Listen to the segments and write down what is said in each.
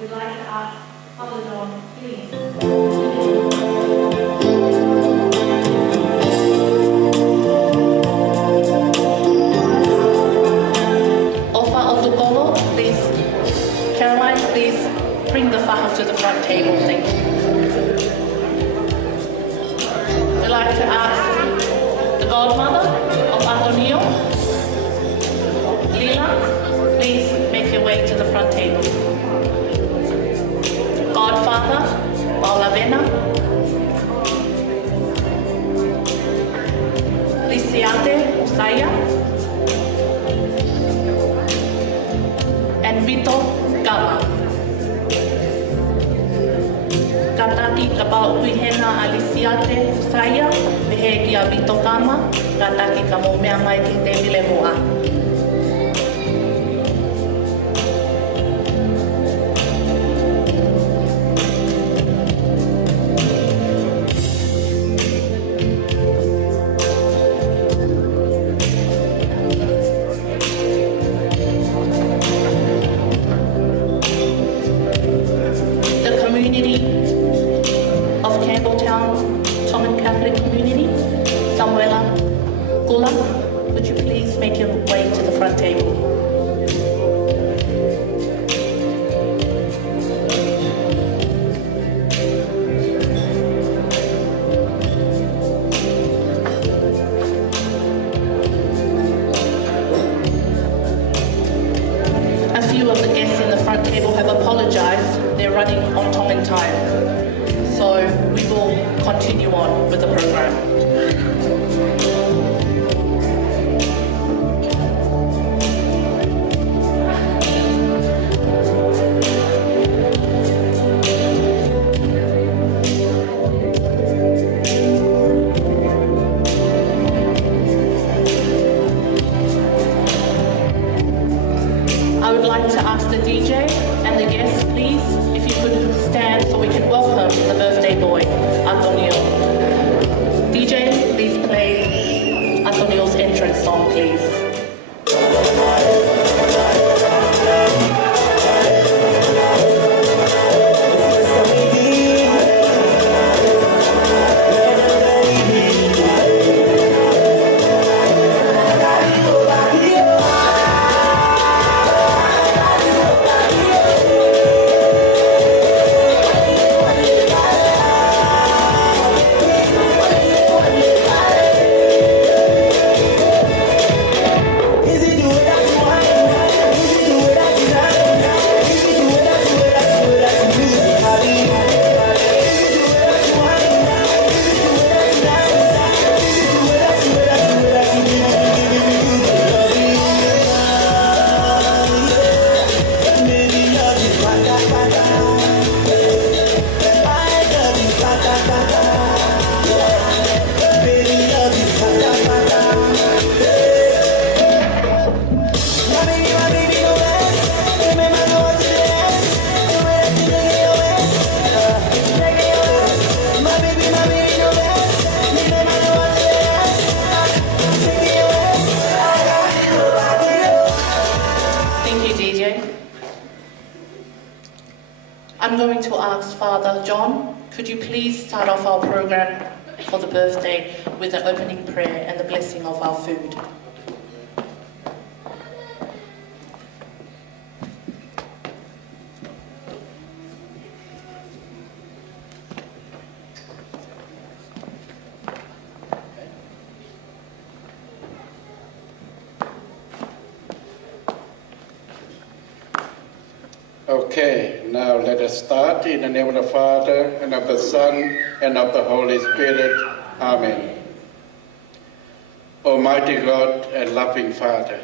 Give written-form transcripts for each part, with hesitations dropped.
we'd like to ask Father John, please. Offer of the golo, please. Caroline, please bring the faja to the front table. Thank you. We'd like to ask the godmother of Atonio, Lila, please make your way to the front table. Godfather, Paula, Lisiate, Usaya, and Vito Gama. Kataki kabau kuihena Alisiate Usaya, mehegia Vito Gama, kataki kamo mea mai ki te mile moa. Would you please make your way to the front table? A few of the guests in the front table have apologized. They're running on Tongan time. So we will continue on with the program. I would like to ask the DJ and the guests, please, if you could stand so we can welcome the birthday boy, Atonio. DJ, please play Atonio's entrance song, please. I'm going to ask Father John, could you please start off our program for the birthday with an opening prayer and the blessing of our food. Okay, now let us start in the name of the Father, and of the Son, and of the Holy Spirit. Amen. Almighty God and loving Father,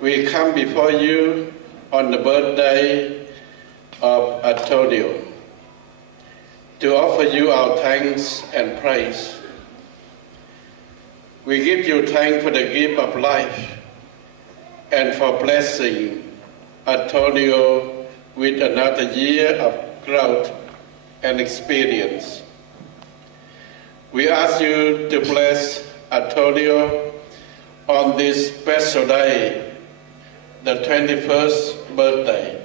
we come before you on the birthday of Atonio to offer you our thanks and praise. We give you thanks for the gift of life and for blessing Atonio with another year of growth and experience. We ask you to bless Atonio on this special day, the 21st birthday.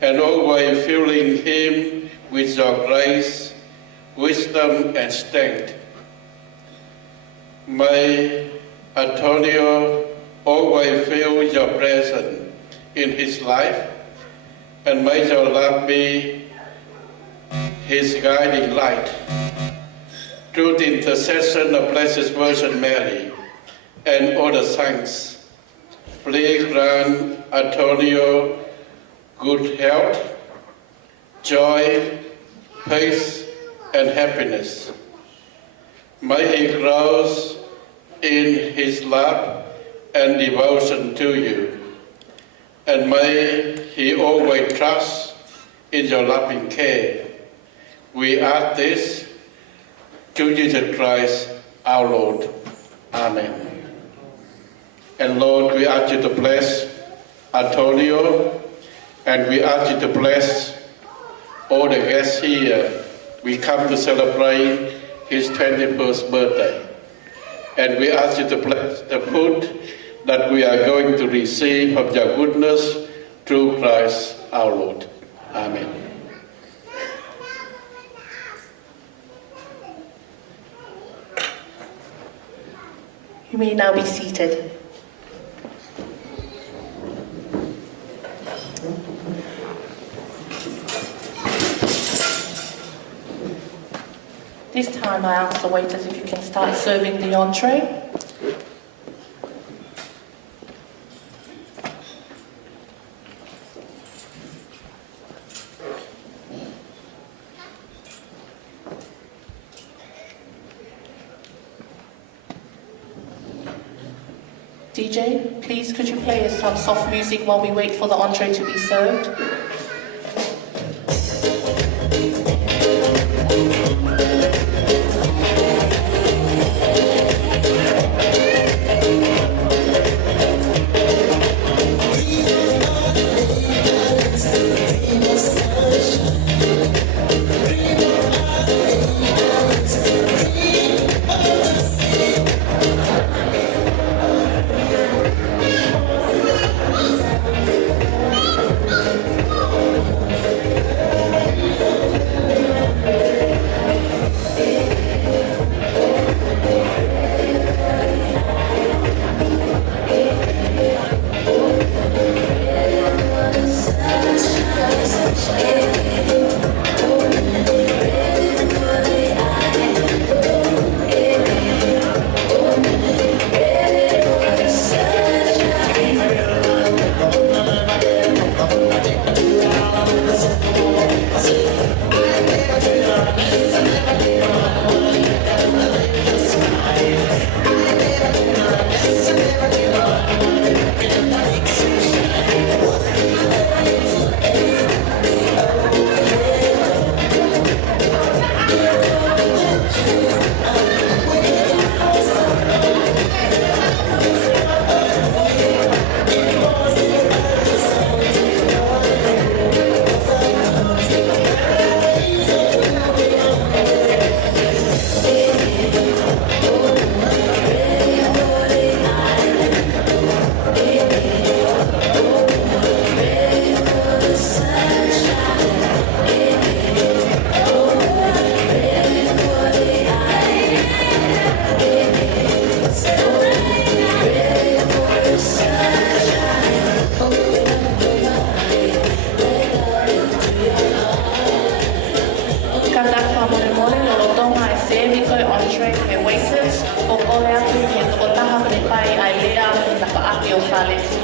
and always filling him with your grace, wisdom, and strength. May Atonio always feel your presence in his life, and may your love be his guiding light. Through the intercession of Blessed Virgin Mary and all the saints, please grant Atonio good health, joy, peace, and happiness. May he grow in his love and devotion to you, and may he always trust in your loving care. We ask this through Jesus Christ our Lord. Amen. And Lord, we ask you to bless Atonio, and we ask you to bless all the guests here. We come to celebrate his 21st birthday. And we ask you to bless the food that we are going to receive of your goodness through Christ our Lord. Amen. You may now be seated. This time I ask the waiters if you can start serving the entree. DJ, please could you play us some soft music while we wait for the entree to be served?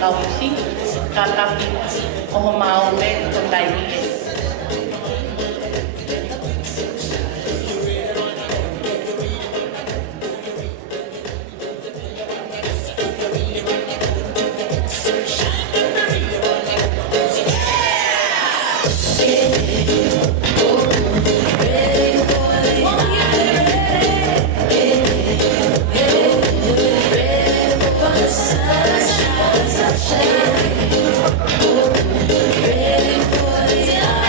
Kaufusi, Kakapi, Ohomao, and Tuita. Ready for the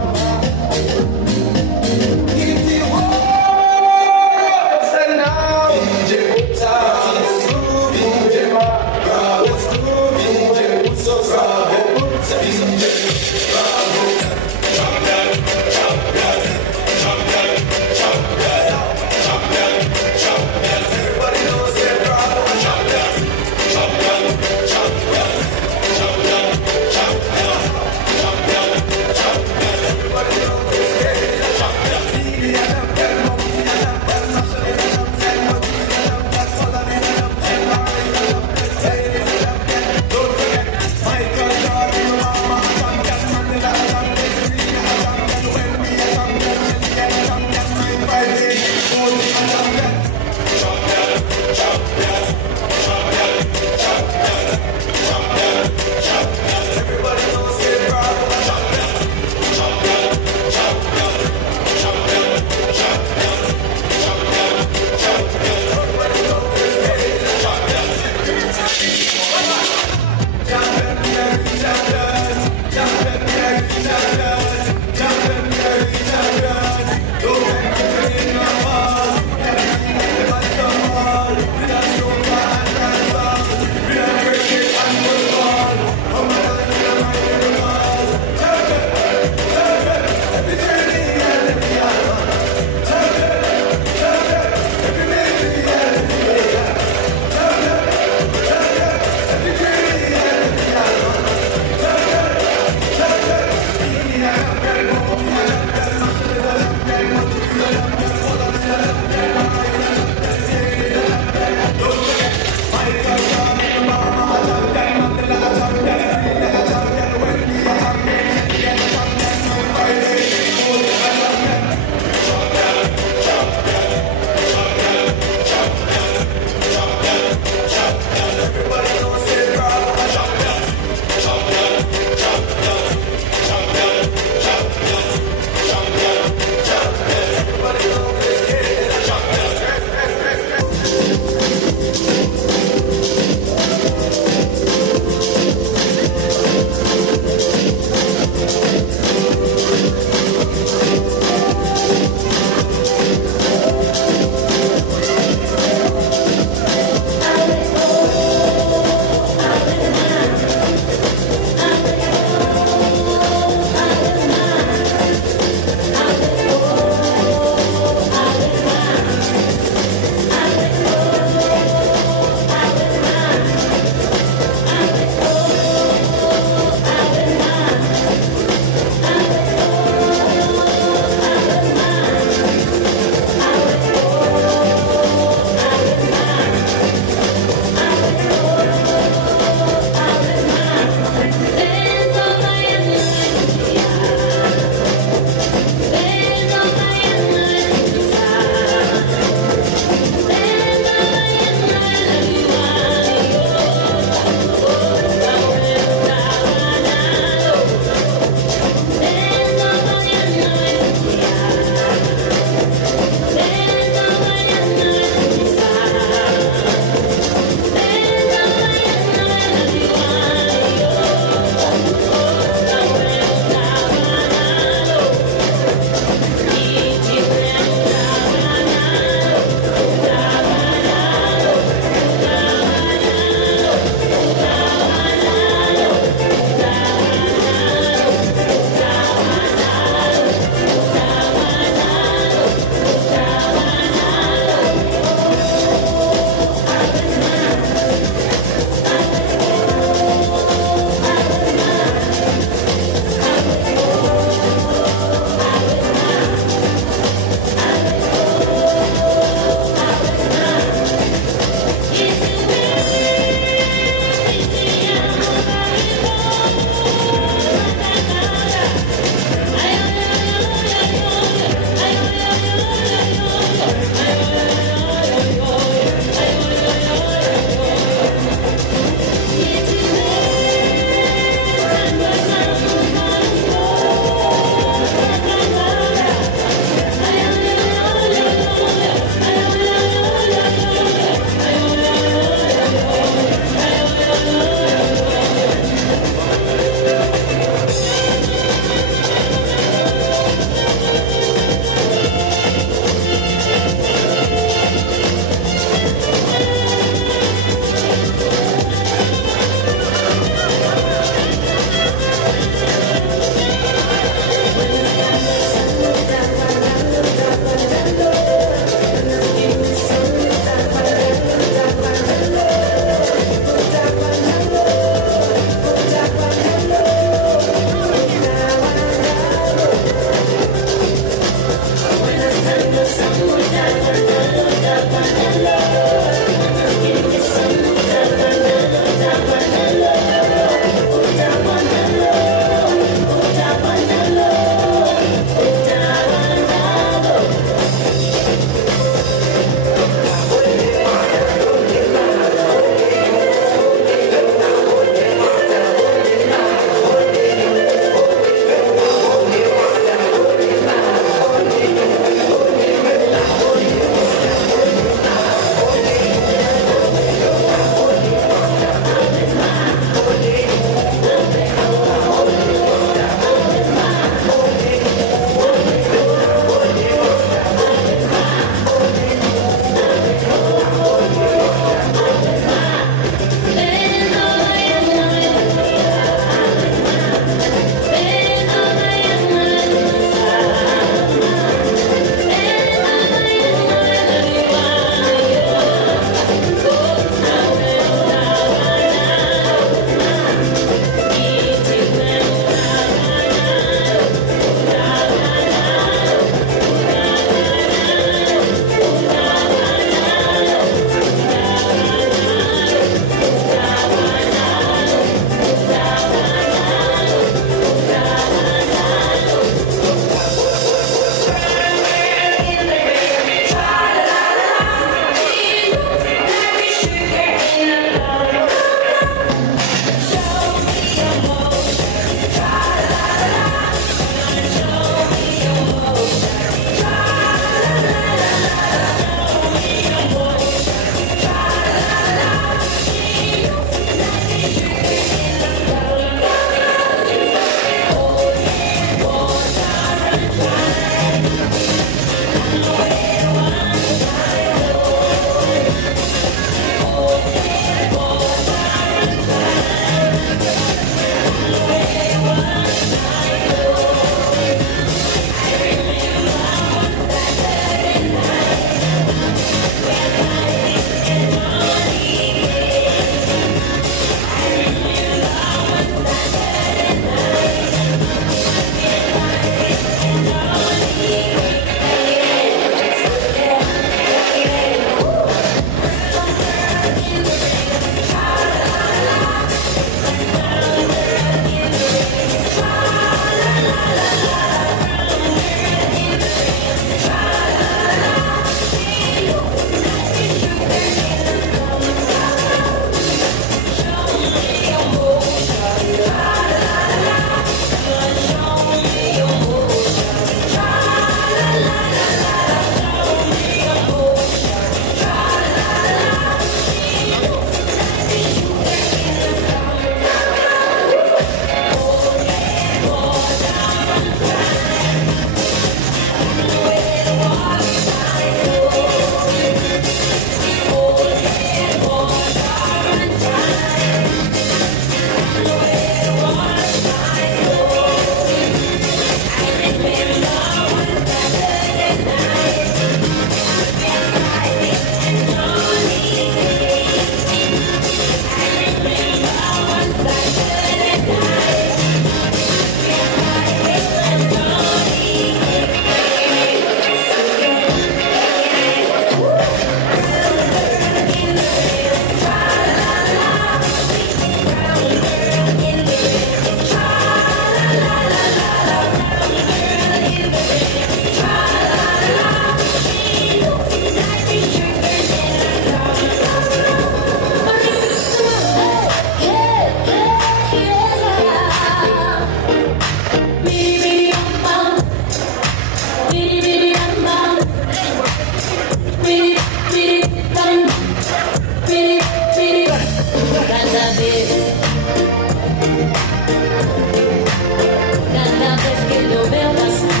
Cada vez que lo veo pasar,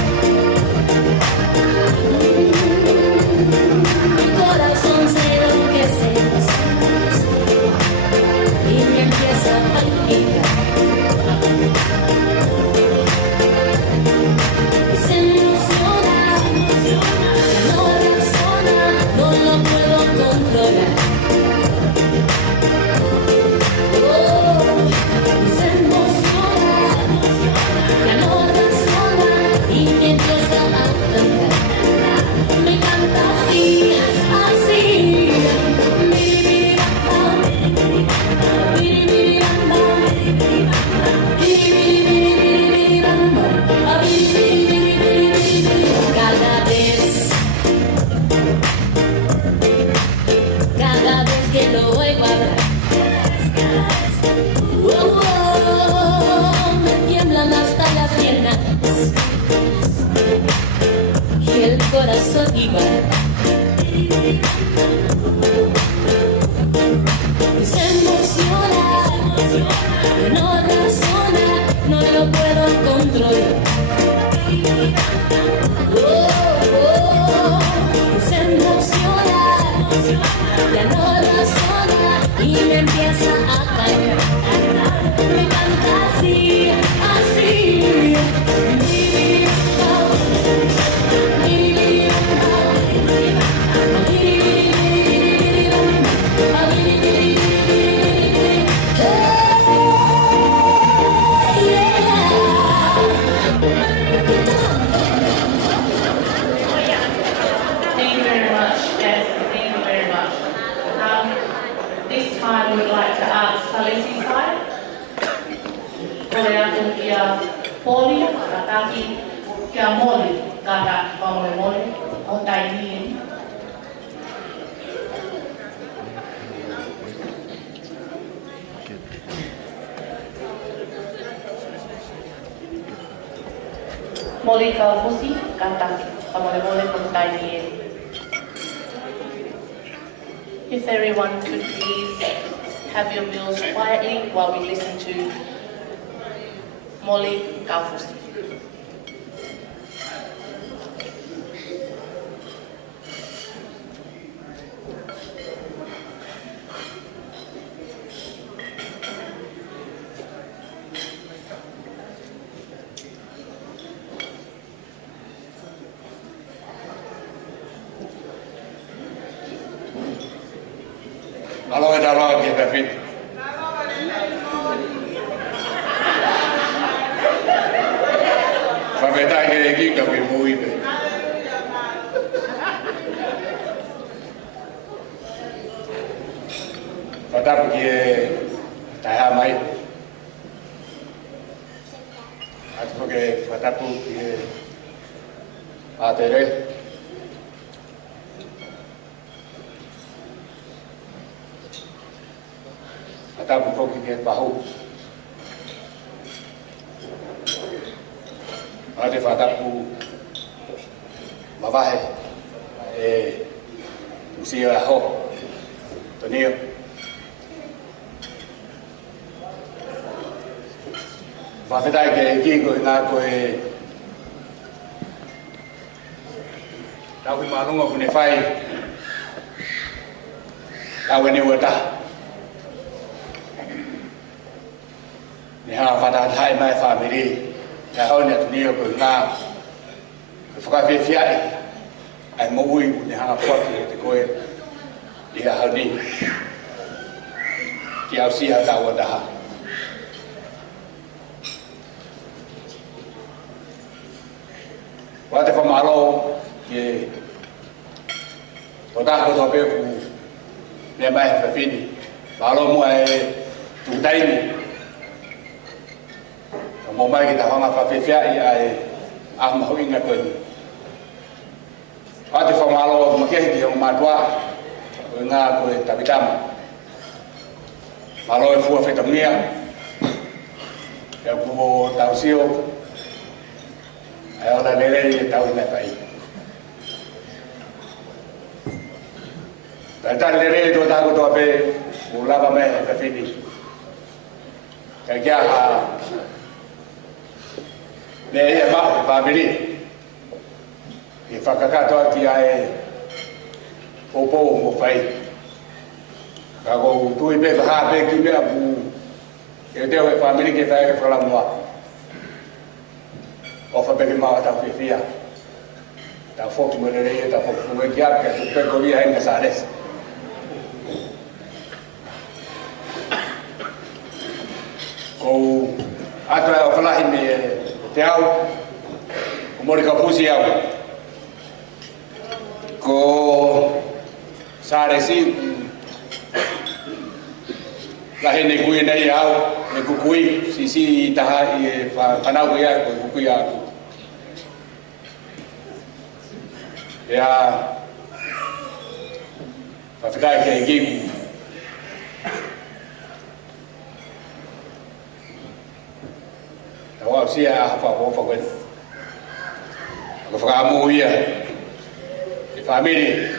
mi corazón se enloquece y me empieza a palpitar. Y se emociona, no razona, no lo puedo controlar. Cada vez que lo oigo hablar, me tiemblan hasta las piernas y el corazón igual. Se emociona, no razona, no lo puedo controlar. Se emociona, ya no razona y me empieza a cantar. Me canta así, así. This time we would like to ask Salesi's side. Koreaku kia poli, kataki kia moli, kata Moimoi, o tainiin. Moli Kaufusi, kataki Moimoi, o tainiin. If everyone could please have your meals quietly while we listen to Molly Kaufusi. Aloe dalo ke David. Fameta ke ki ka be muy be. Fata ke taya mai. Atko ke fata ku ke atere. Ta bu ko ki bahu ade fata ku mabahe usia ho Atonio va feta ke ki ko na ko ta ku ma no ko ne fai ta we ne wata ha fata thai mai family ya ho ne ni ko na ko fa fe fia ai mo ui ne ha fa te ko ya ha ni ki au si ha ta wa da wa te fa malo ke to da ko to pe ku ne mai fa fini malo mo ai tu dai ni Moimoi kita hanga whawhewhia I ai ahma hoinga koe. Ate whamalo makehi ki hong matua o ngā koe tapitama. Malo e fua whetamia, e kuho tausio, ai ona lele i tau ina pai Tantang lele do tago do be ulama me ka fini ka kia ha ne e ma family e whakakato ati ai popo mo whai ka ko tui pe ha pe ki mea pu e teo e family ke whai e whala mua o whapeke maa tau whiwhia tau whoki mo rei e tau whoki mo e kia ke tu pe ko via henga sa res ko ato e o whalahi me te au o mori Kaufusi au ko saresi la hene kui nei au e kukui si taha i whanau ia ko kukui aku ia whawhitai ke gigu tau au sia a hawha ko whawhen ko whakaamu ia e whamiri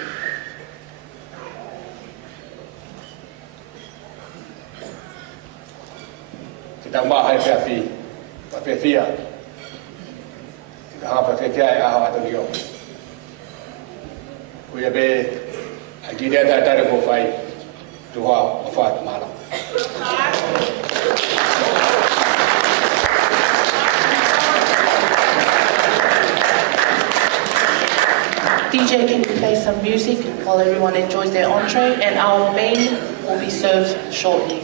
tau maha e whiawhi, pa whiawhia. Ka hapa whiawhia e aha Atonio. Kuia be, a gire ata tare ko whai, tuha o whaat mahara. DJ, can you play some music while everyone enjoys their entree, and our main will be served shortly.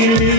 Eva,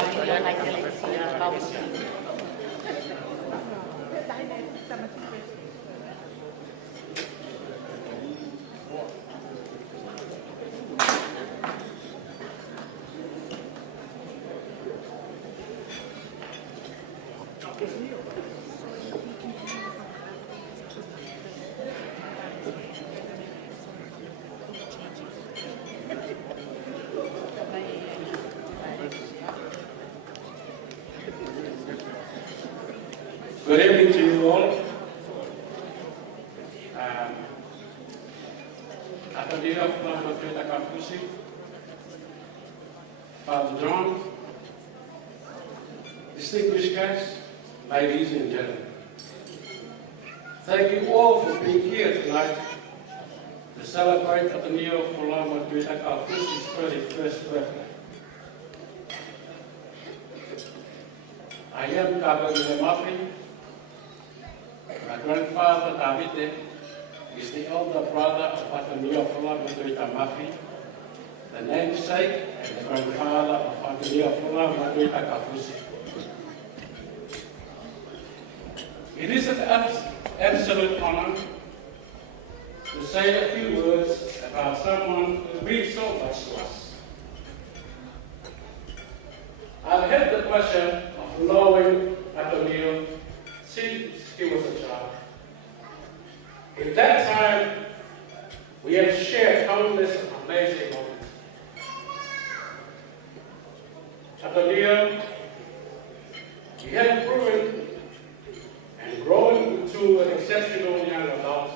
Io hai Telexia, Kaufusi. Good evening to you all. Atonio from Tuita Kaufusi, Father John, distinguished guests, ladies and gentlemen. Thank you all for being here tonight to celebrate Atonio Folau Tuita Kaufusi's 31st birthday. I am Kabagile Mafi. My grandfather, David, is the elder brother of Atonio Folau Tuita, the namesake and the grandfather of Atonio Folau Tuita Kaufusi. It is an absolute honor to say a few words about someone who means so much to us. I've had the pleasure of knowing Atonio since he was a child. In that time, we have shared countless amazing moments. Atonio, you have proven and grown into an exceptional young adult.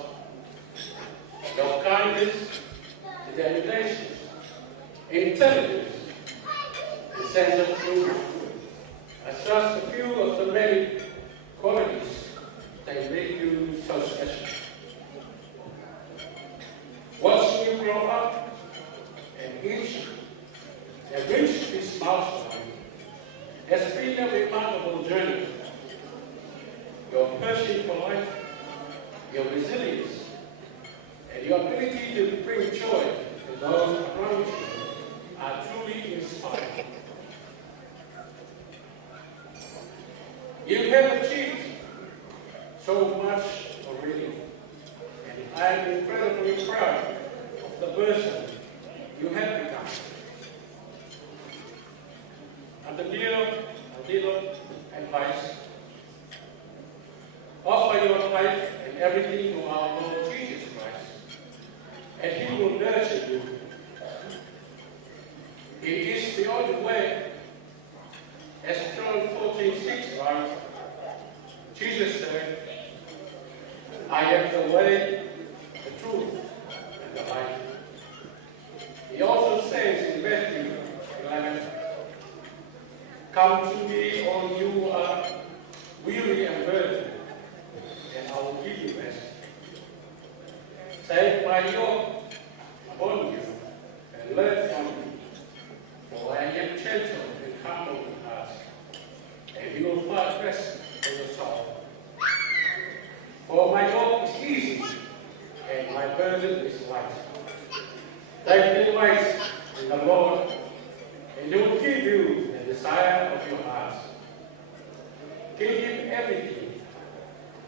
Your kindness, determination, intelligence, and sense of humor are just a few of the many qualities that make you so special. Watching you grow up and reach this milestone has been a remarkable journey. Your passion for life, your resilience, and your ability to bring joy to those around you are truly inspiring. You have achieved so much already, and I am incredibly proud of the person you have become. Under dear advice, offer your life and everything to our Lord Jesus Christ, and He will nurture you. It is the only way. As John 14:6 writes, Jesus said, I am the way, the truth, and the life. He also says in Matthew 11, come to me, all you who are weary and burdened, and I will give you rest. Take my yoke upon you, and learn from me, for I am gentle and humble in heart, and you will find rest for your soul. For my yoke is easy, and my burden is light. Take delight in the Lord, and He will give you the desire of your heart. Give Him everything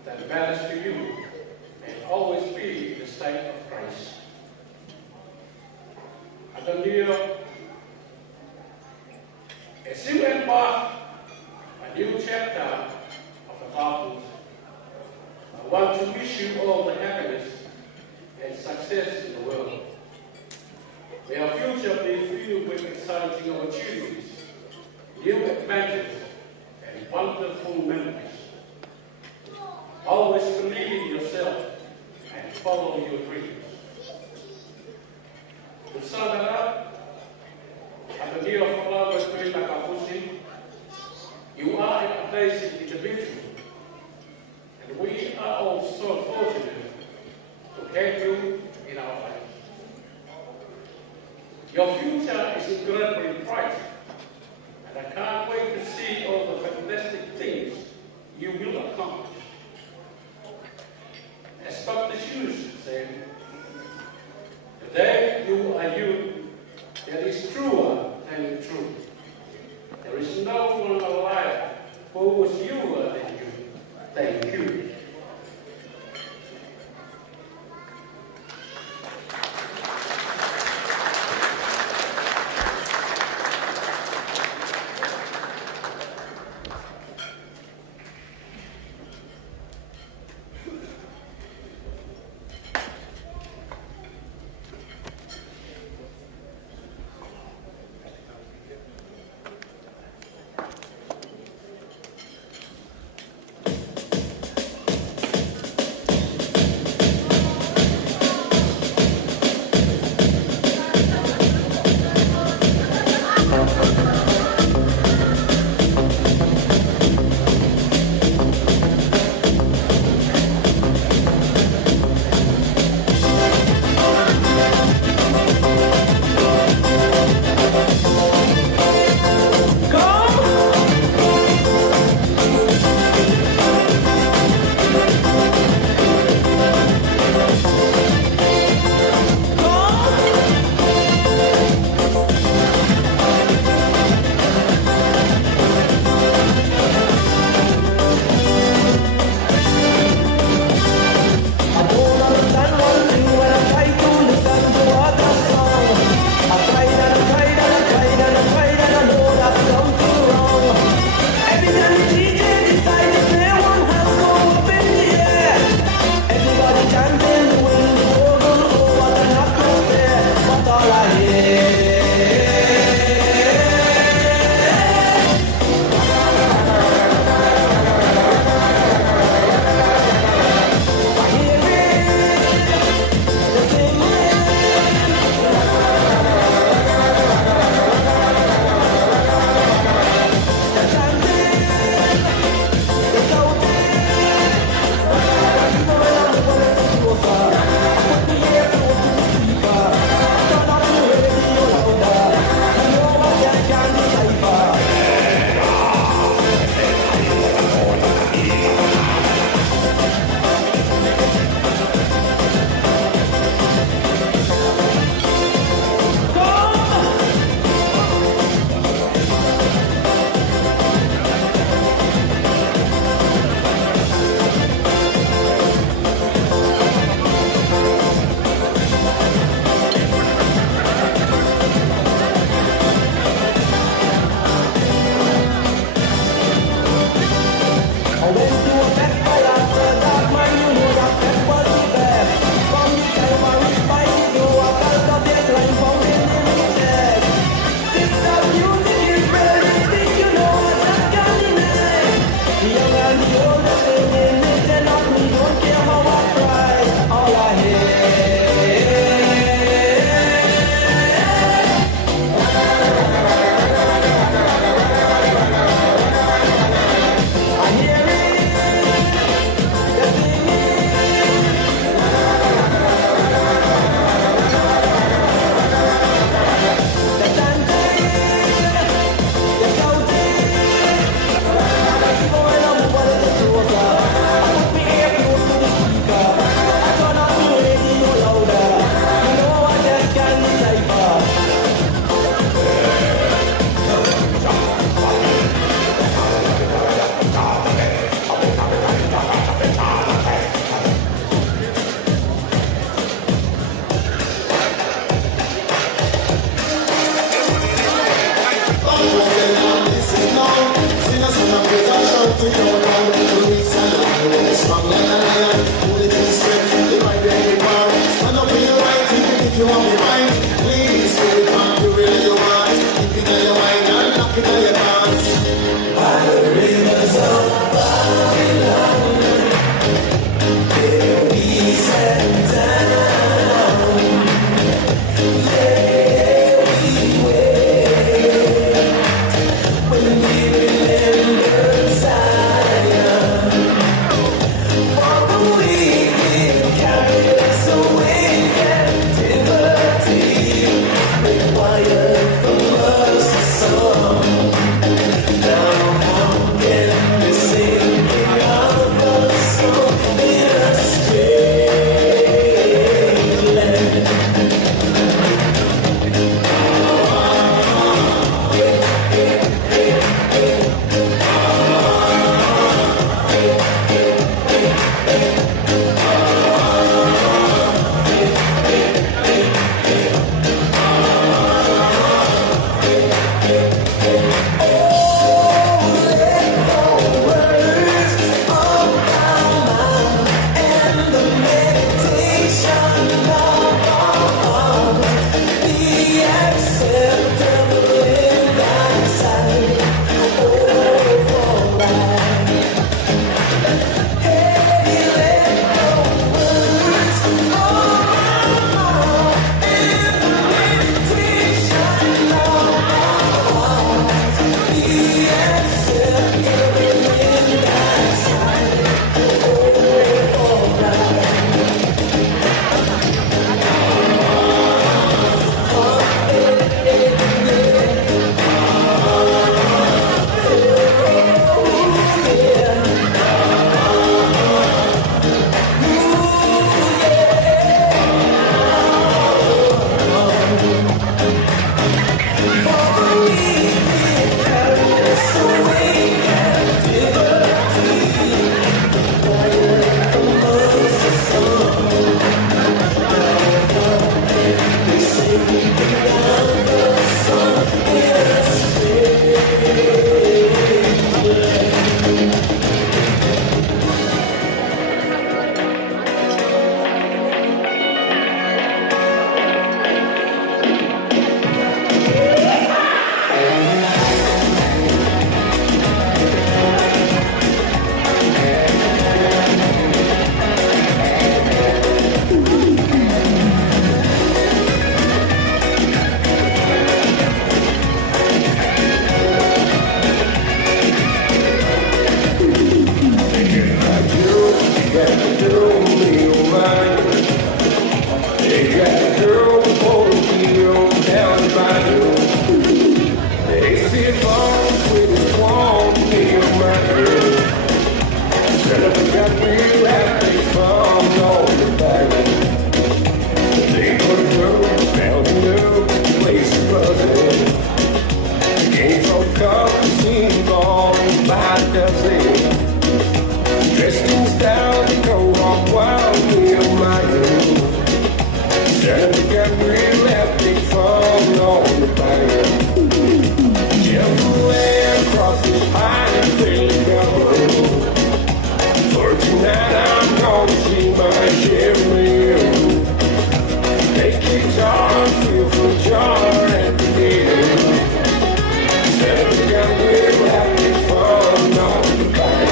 that matters to you, and always be in the state of Christ. Atonio, as you embark a new chapter of adulthood, I want to wish you all the happiness and success in the world. May your future be filled with exciting opportunities, new adventures, and wonderful memories. Always believe in yourself and follow your dreams. To sum it up, Atonio Folau Tuita Kaufusi, you are an amazing individual, and we are all so fortunate to have you in our life. Your future is incredibly bright, and I can't wait to see all the fantastic things you will accomplish. As Dr. Hughes said, got real happy from all the back. They put through, found a new place buzzing. Came from Kaufusi, all by the dozen. Dressed in style, they go walk wild near my room. They got real happy from all the back. Jump away across this pine field. For tonight I'm gonna see my sheriff. Take guitar, feel for jar and begin. Said we got real happy from all the back.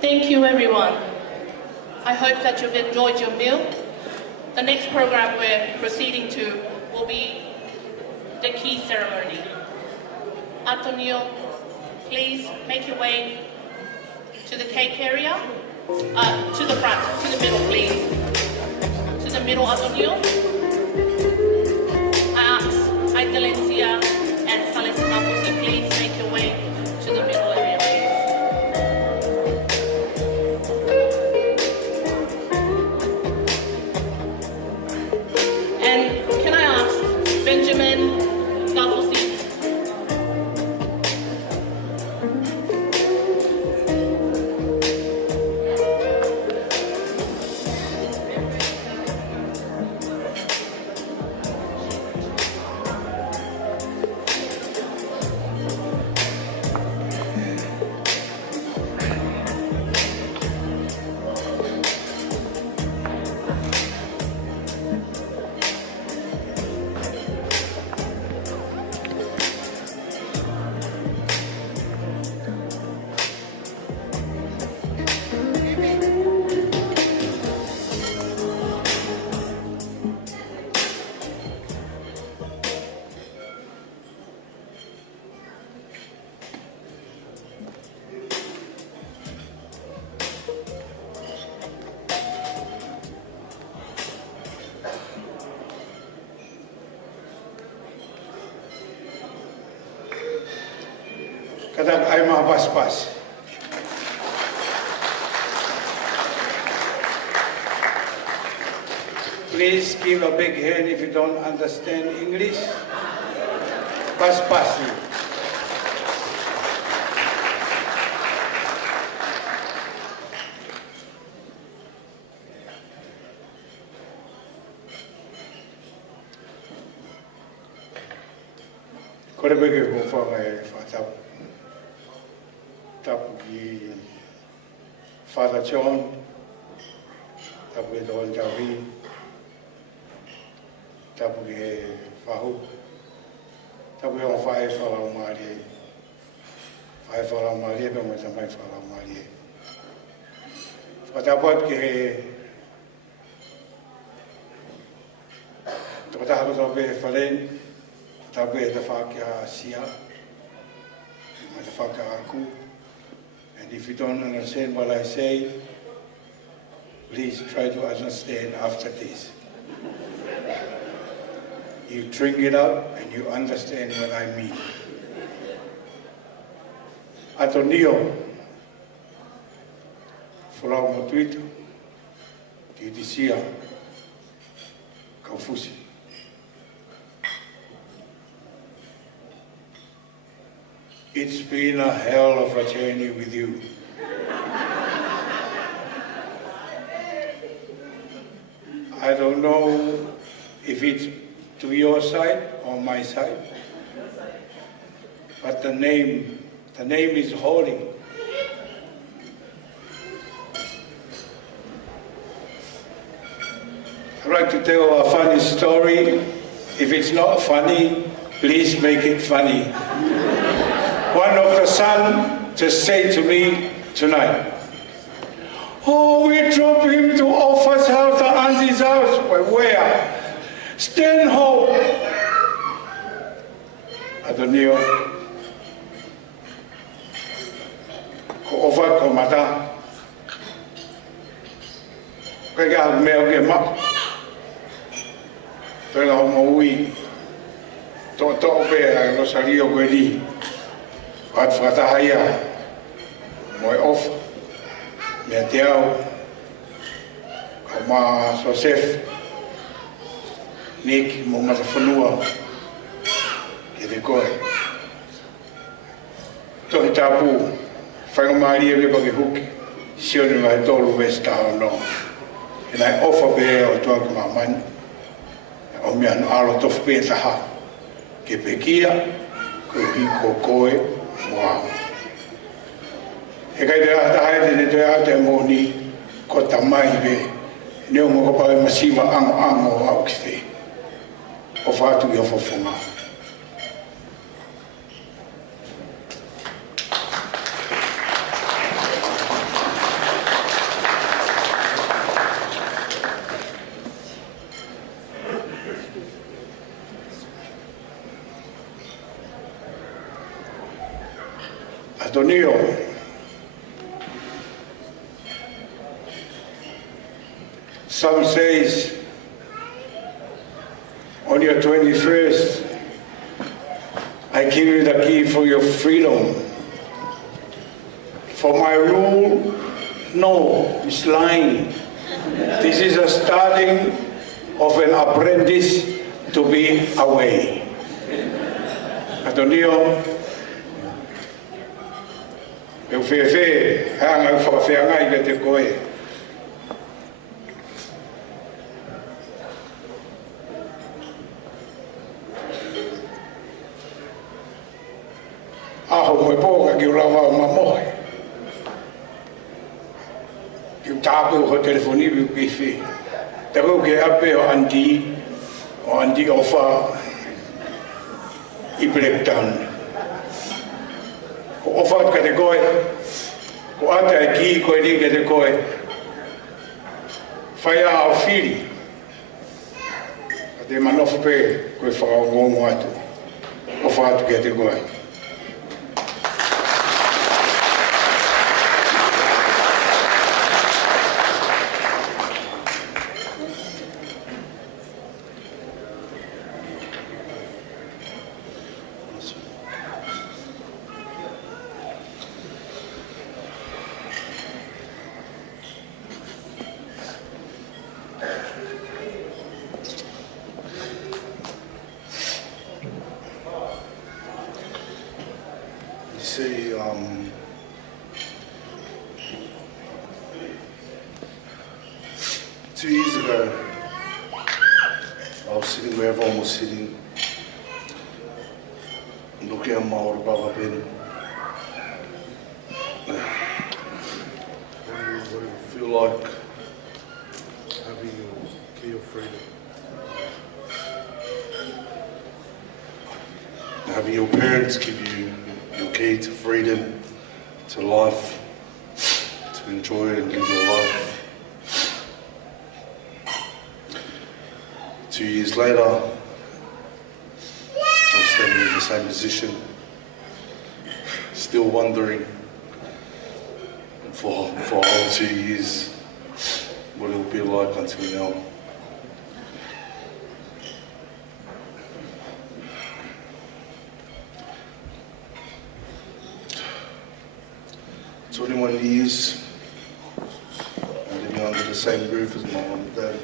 Thank you, everyone. I hope that you've enjoyed your meal. The next program we're proceeding to will be the key ceremony. Atonio, please make your way to the cake area. To the front, to the middle, please. To the middle, Atonio. I ask Tiutisia and Kaufusi, please make your way to Katak ay mga paspas. Please give a big hand if you don't understand English. Paspas. Kore bege ko whangai whatap tapu ki Father John, tapu ki Don Javi, tapu ki Fahu, tapu ki on whae whalau maari, whae whalau maari, pe mo tamai whalau maari. Whatapuat ki he tukataharu tau pe whalen, tapu e te whakia sia, me te whaka aku. And if you don't understand what I say, please try to understand after this. You drink it up and you understand what I mean. Atonio, Folau Tuita, Tiutisia, Kaufusi. It's been a hell of a journey with you. I don't know if it's to your side or my side, but the name is holy. I'd like to tell a funny story. If it's not funny, please make it funny. One of the sons just said to me tonight, "Oh, we drove him to Offa's house, the auntie's house." Well, where? Stanhope. Atonio. Ko Offa ko mata. Kaya meo ke ma. Pero Moimoi. To pe Rosario Guedi. At whatahaya, moi off, me teau, ma Joseph, Nick, mo matafunua, ke te koe. Tohi tapu, whaingamari e beba ke huki, sione mai tolu westa o no. E nai ofa be o tua ki mamani, o mea no alo tofu pe taha, ke pekia, ko hiko koe, wow. E kai te ata haere ne te ata e mōni ko tamai be neo mo ko pae masiwa ango au ki whi. O whātu i ofo whunga. Atonio, some says on your 21st, I give you the key for your freedom. For my rule, no, it's lying. This is a starting of an apprentice to be away. Atonio, eu fefe, hanga eu whakawhianga I te koe. Aho moe pōka ki urawa o mamohe. Ki tāpe o telefoni bi ki whi. Te kau ke ape o andi o wha I Blacktown. Ko ofa ka te koe, ko ata e ki koe ni ke te koe, whaia au whiri, ka te manofu pe koe whakao ngongo atu, ofa atu ke te koe. see, 2 years ago, I was sitting where everyone was sitting, looking at my older brother Ben. What do you feel like having your key of freedom? Having your parents give you your key to freedom, to life, to enjoy and live your life. 2 years later, I was standing in the same position, still wondering for a whole 2 years what it'll be like until now. Years living under the same roof as my mum and dad.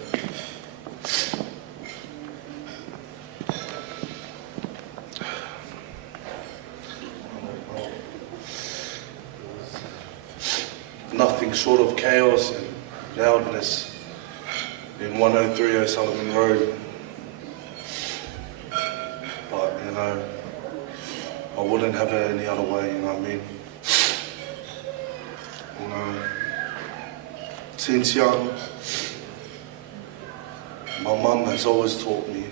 Nothing short of chaos and loudness in 103 O'Sullivan Road. But, you know, I wouldn't have it any other way, you know what I mean? You know, since young, my mum has always taught me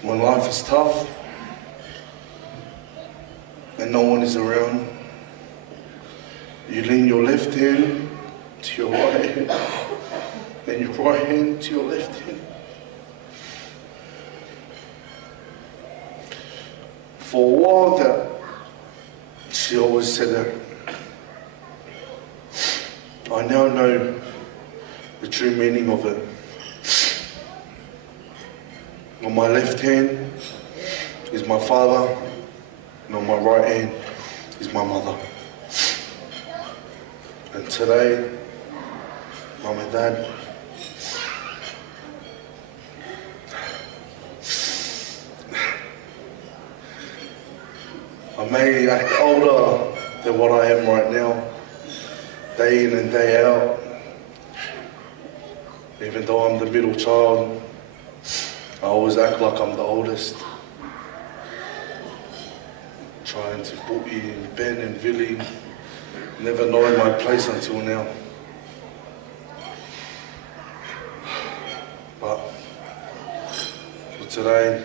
when life is tough and no one is around, you lean your left hand to your right hand and your right hand to your left hand. For a while that she always said that, I now know the true meaning of it. On my left hand is my father, and on my right hand is my mother. And today, Mum and Dad, I may act older than what I am right now, day in and day out. Even though I'm the middle child, I always act like I'm the oldest. Trying to bully and Ben and Billy, never knowing my place until now. But for today,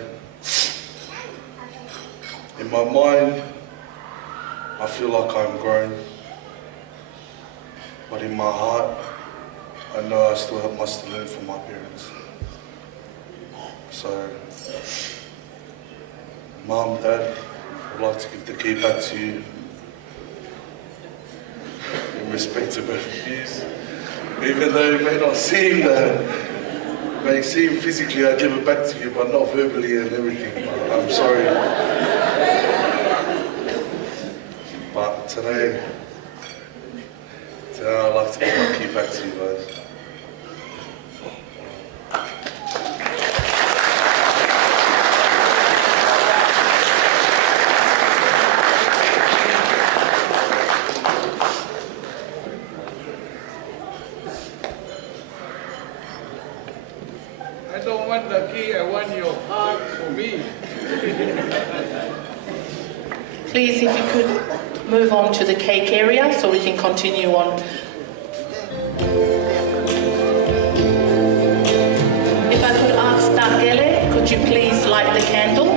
in my mind, I feel like I'm grown. But in my heart, I know I still have much to learn from my parents. So, Mum, Dad, I'd like to give the key back to you. In respect to both of you. Even though it may not seem that, it may seem physically I give it back to you, but not verbally and everything. But I'm sorry. But today I'd like to give my key back to you guys. I don't want the key, I want your heart for me. Please, if you could move on to the cake area so we can continue on. If I could ask Dagele, could you please light the candle?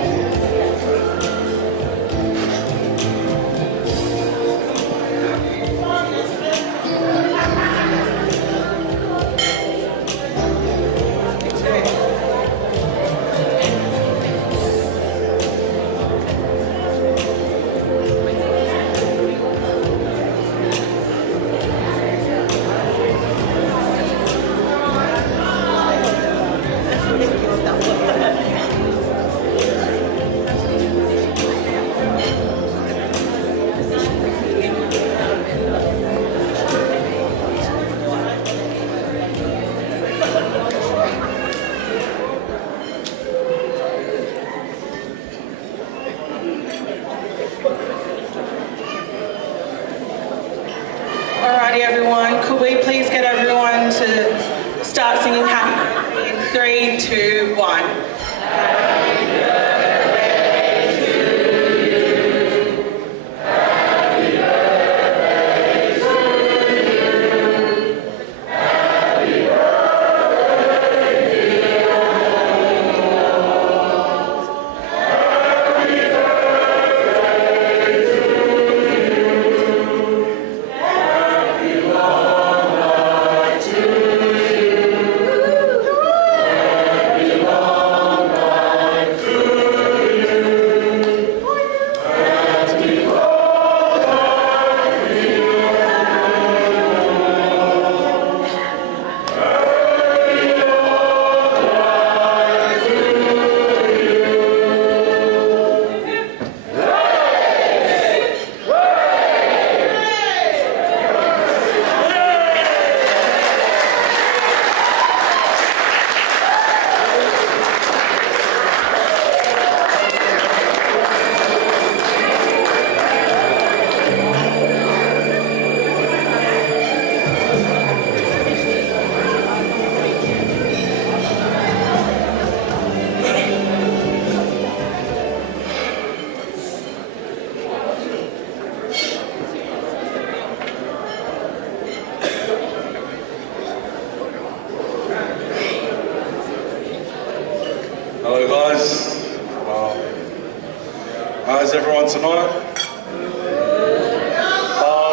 How's everyone tonight?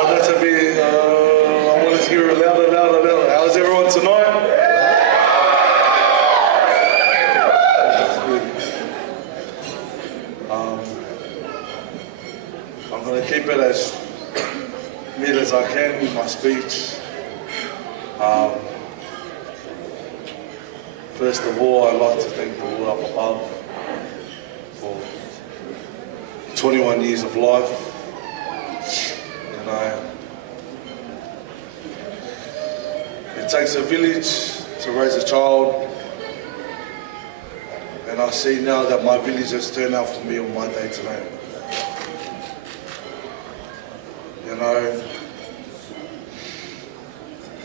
That's a bit, I want to hear it louder, louder, louder. How's everyone tonight? I'm going to keep it as mid as I can with my speech. First of all, I'd like to thank the Lord up above for 21 years of life. It takes a village to raise a child, and I see now that my village has turned out for me on my day today. You know,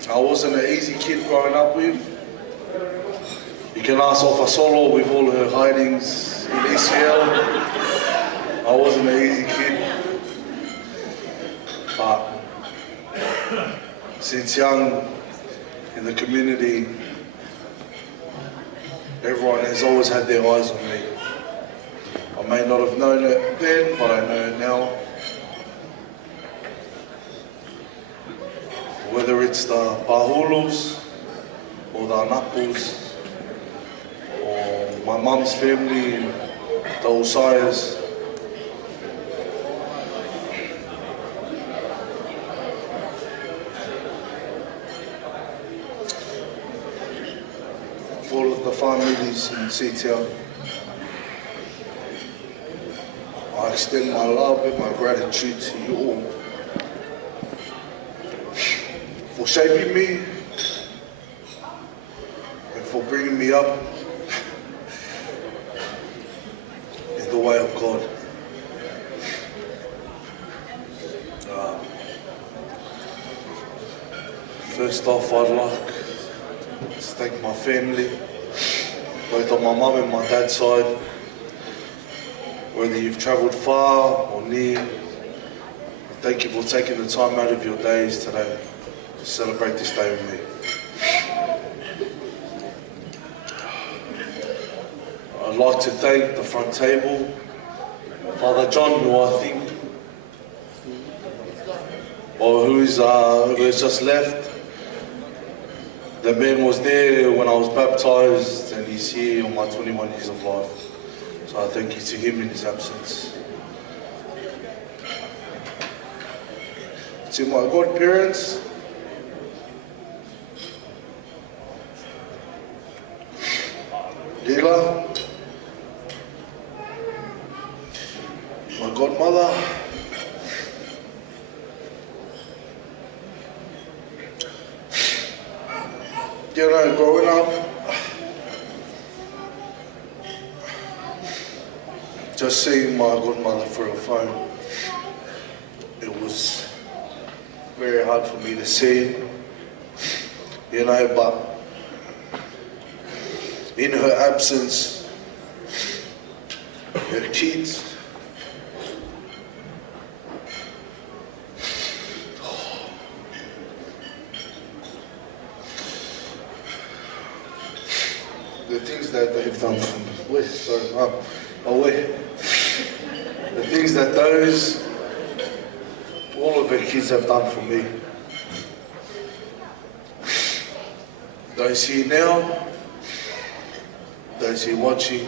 I wasn't an easy kid growing up with. You can ask Ofa Solo with all her hidings in ECL. I wasn't an easy kid. But since young in the community, everyone has always had their eyes on me. I may not have known it then, but I know it now. Whether it's the Pahulus or the Anapus, or my mum's family, the Osayas. All of the families in CTL. I extend my love and my gratitude to you all for shaping me and for bringing me up in the way of God. First off, I'd like to thank my family, both on my mum and my dad's side. Whether you've travelled far or near, thank you for taking the time out of your days today to celebrate this day with me. I'd like to thank the front table, Father John, who I think, or who has just left. The man was there when I was baptised, and he's here on my 21 years of life. So I thank you to him in his absence. To my godparents, Dela, my godmother, you know, growing up, just seeing my godmother through a phone, it was very hard for me to see, you know, but in her absence, her kids, the things that they've done for me, the things that all of her kids have done for me. Those here now, those here watching,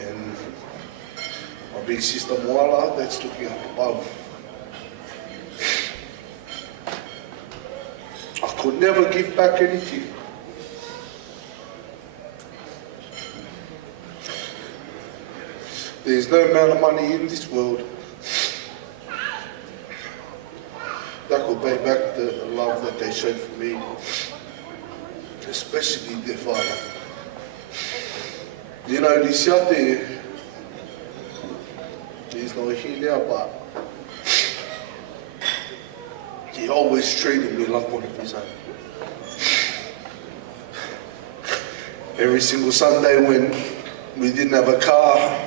and my big sister Paula that's looking up above. I could never give back anything. There's no amount of money in this world that could pay back the love that they showed for me, especially their father. You know, Lisiate, he's not here now, but he always treated me like one of his own. Every single Sunday when we didn't have a car,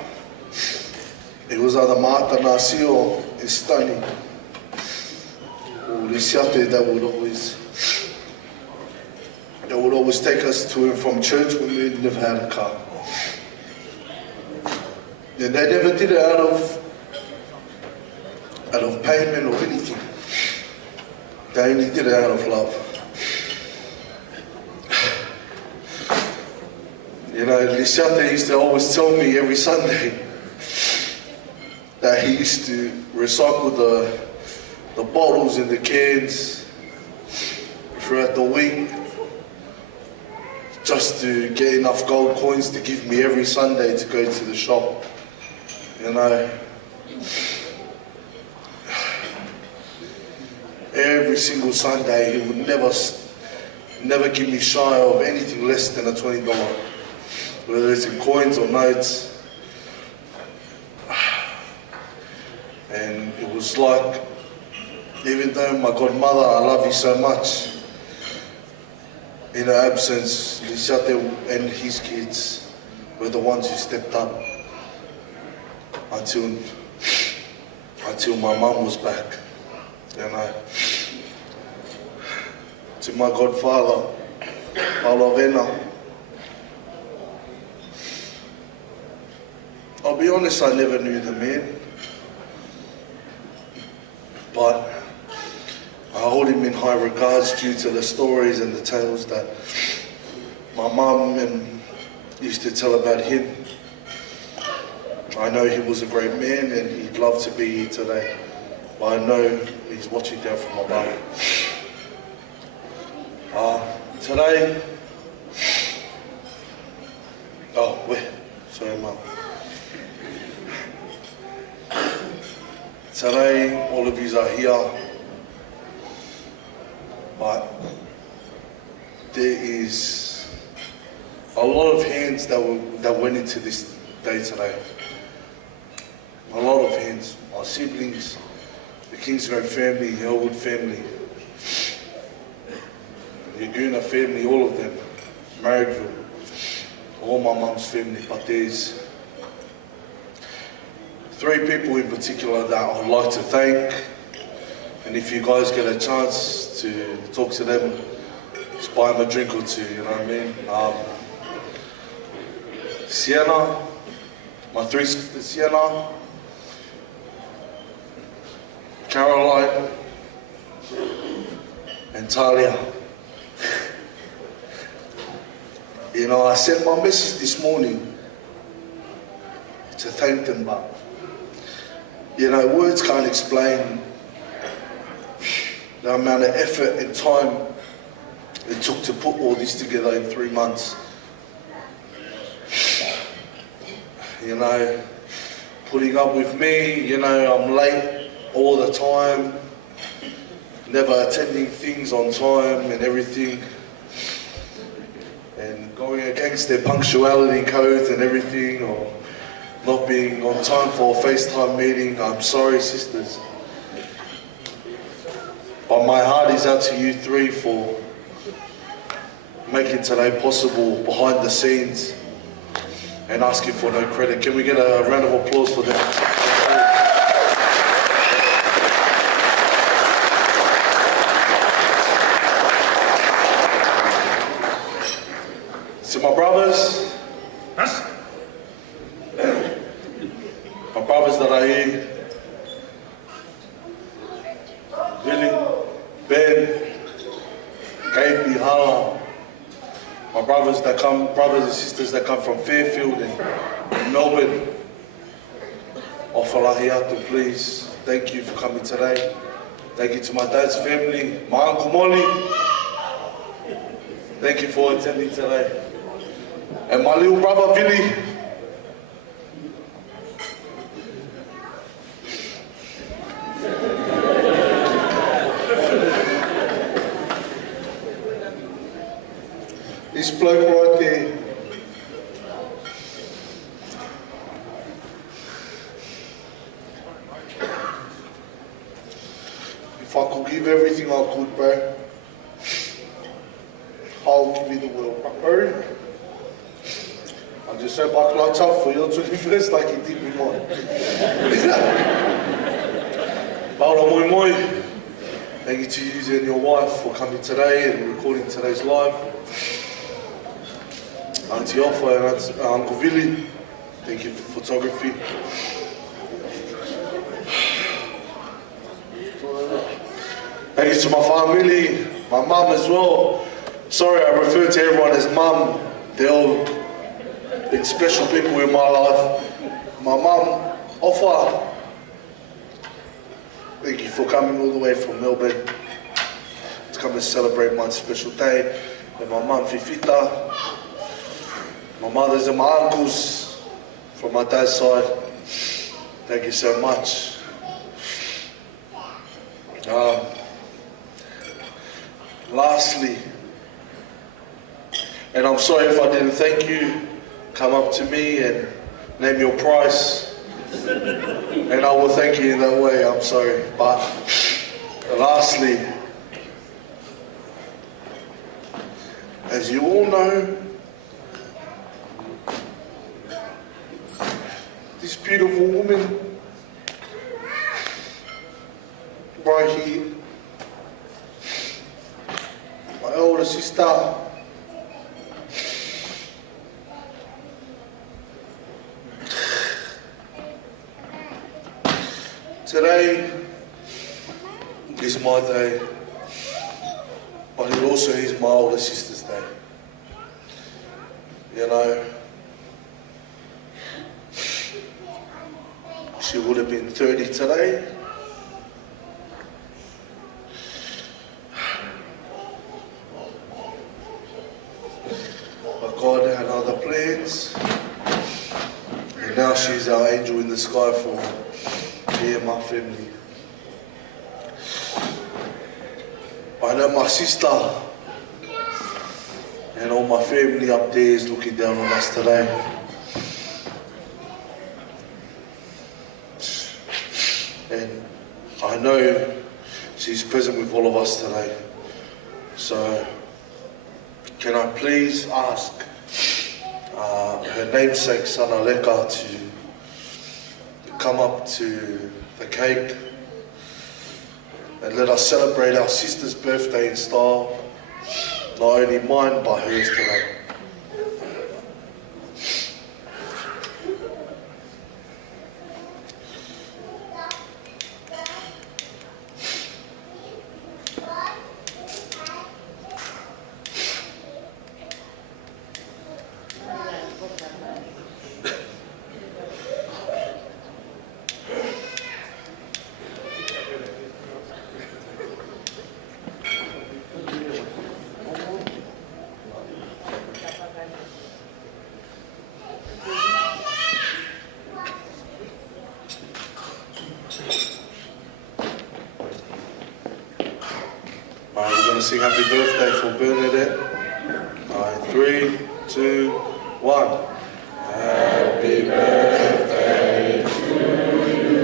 it was either Mata Nasi or Estani or Lisiate that would always take us to and from church when we never had a car. And they never did it out of payment or anything. They only did it out of love. You know, Lisiate used to always tell me every Sunday that he used to recycle the bottles and the cans throughout the week just to get enough gold coins to give me every Sunday to go to the shop. You know, every single Sunday he would never give me shy of anything less than a $20, whether it's in coins or notes. And it was like, even though my godmother, I love you so much, in her absence, Lisiate and his kids were the ones who stepped up until my mum was back. You know, to my godfather, Paula. I'll be honest, I never knew the man, but I hold him in high regards due to the stories and the tales that my mum used to tell about him. I know he was a great man and he'd love to be here today, but I know he's watching down from above. Today, sorry, Mum. Today, all of yous are here, but there is a lot of hands that went into this day today. A lot of hands. Our siblings, the Kingsgrove family, the Elwood family, the Yaguna family, all of them, Marrickville, all my mum's family, but there's 3 people in particular that I'd like to thank, and if you guys get a chance to talk to them, just buy them a drink or two, you know what I mean? Sienna, my 3 sisters, Sienna, Caroline, and Talia. You know, I sent my message this morning to thank them, but you know, words can't explain the amount of effort and time it took to put all this together in 3 months. You know, putting up with me, you know, I'm late all the time, never attending things on time and everything, and going against their punctuality codes and everything, or not being on time for a FaceTime meeting. I'm sorry, sisters. But my heart is out to you 3 for making today possible behind the scenes and asking for no credit. Can we get a round of applause for them? To my brothers, my brothers that are here, Billy, Ben, Gaby, Hala, my brothers and sisters that come from Fairfield and Melbourne, Ofalahiatu, please, thank you for coming today. Thank you to my dad's family, my Uncle Molly, thank you for attending today. And my little brother, Billy. This bloke right there. If I could give everything I could, bro, I'll give you the world, bro. I just hope I clutch up for your 21st like you did with mine. Paula, Moimoi, thank you to you and your wife for coming today and recording today's live. Auntie Alpha and Uncle Billy, Thank you for photography. Thank you to my family, my mum as well. Sorry, I refer to everyone as mum. They're all been special people in my life. My mum, Offa, thank you for coming all the way from Melbourne to come and celebrate my special day. And my mum, Fifita, my mothers and my uncles from my dad's side, thank you so much. Lastly, and I'm sorry if I didn't thank you, come up to me and name your price, and I will thank you in that way, I'm sorry. But lastly, as you all know, this beautiful woman right here, my older sister, today is my day, but it also is my older sister's day. You know, she would have been 30 today. But God had other plans, and now she's our angel in the sky for me and my family. I know my sister and all my family up there is looking down on us today. And I know she's present with all of us today. So can I please ask her namesake son Aleka to come up to the cake and let us celebrate our sister's birthday in style, not only mine but hers today. Sing happy birthday for Bernadette. 3, 2, 1. Happy birthday to you.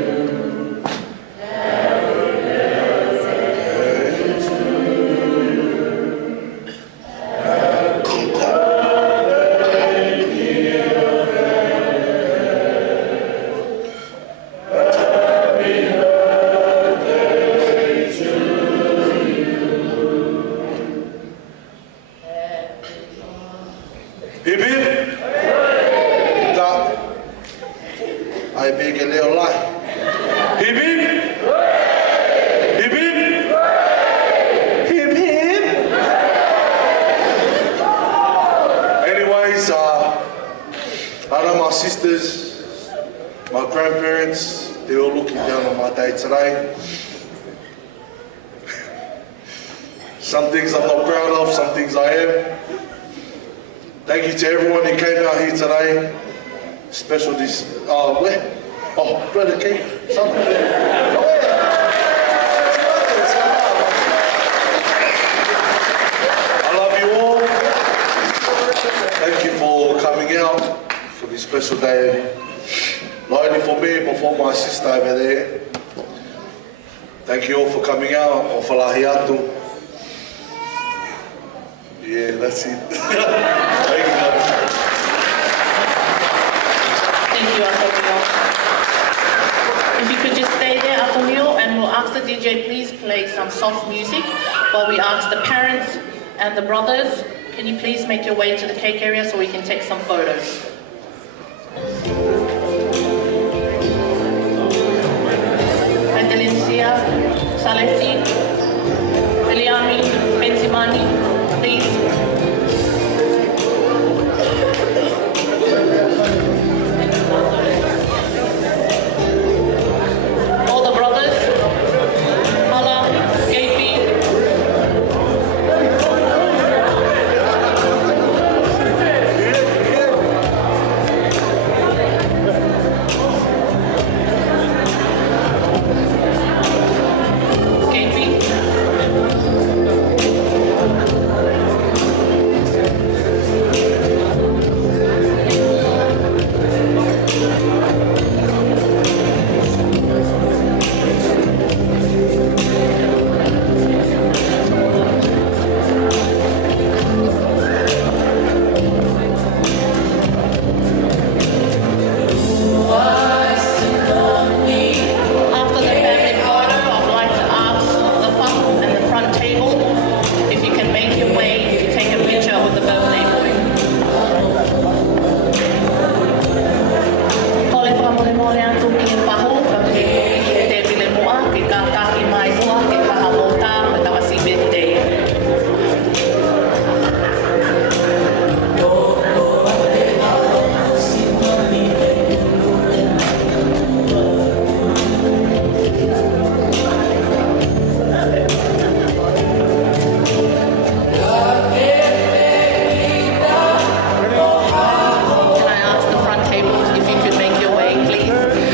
Happy birthday to you. Happy birthday, dear Bernadette. Happy birthday to you. Hip hip! That I make a little lie. Hip hip! Hip hip! Hip hip! Anyways, I know my sisters, my grandparents, they're all looking down on my day today. Some things I'm not proud of, some things I am. Thank you to everyone who came out here today. Special this, where? Oh, brother Keith, something. I love you all. Thank you for coming out for this special day. Not only for me, but for my sister over there. Thank you all for coming out. O Folau. Yeah, that's it. Thank you, guys. Thank you, Atonio. If you could just stay there, Atonio, and we'll ask the DJ please play some soft music while we ask the parents and the brothers, can you please make your way to the cake area so we can take some photos? Salesi, Eliami, Benzimani, please. All the brothers, Paula, Gaby. After the family photo, I'd like to ask the whānau and the front table if you can make your way to take a picture with the birthday boy. Kole whakamoremore atu ki e pahu, ka ke te pile mua, ke ka kahi mai mua, ke kaha mōtā, me tawasi birthday. Can I ask the front tables if you could make your way, please?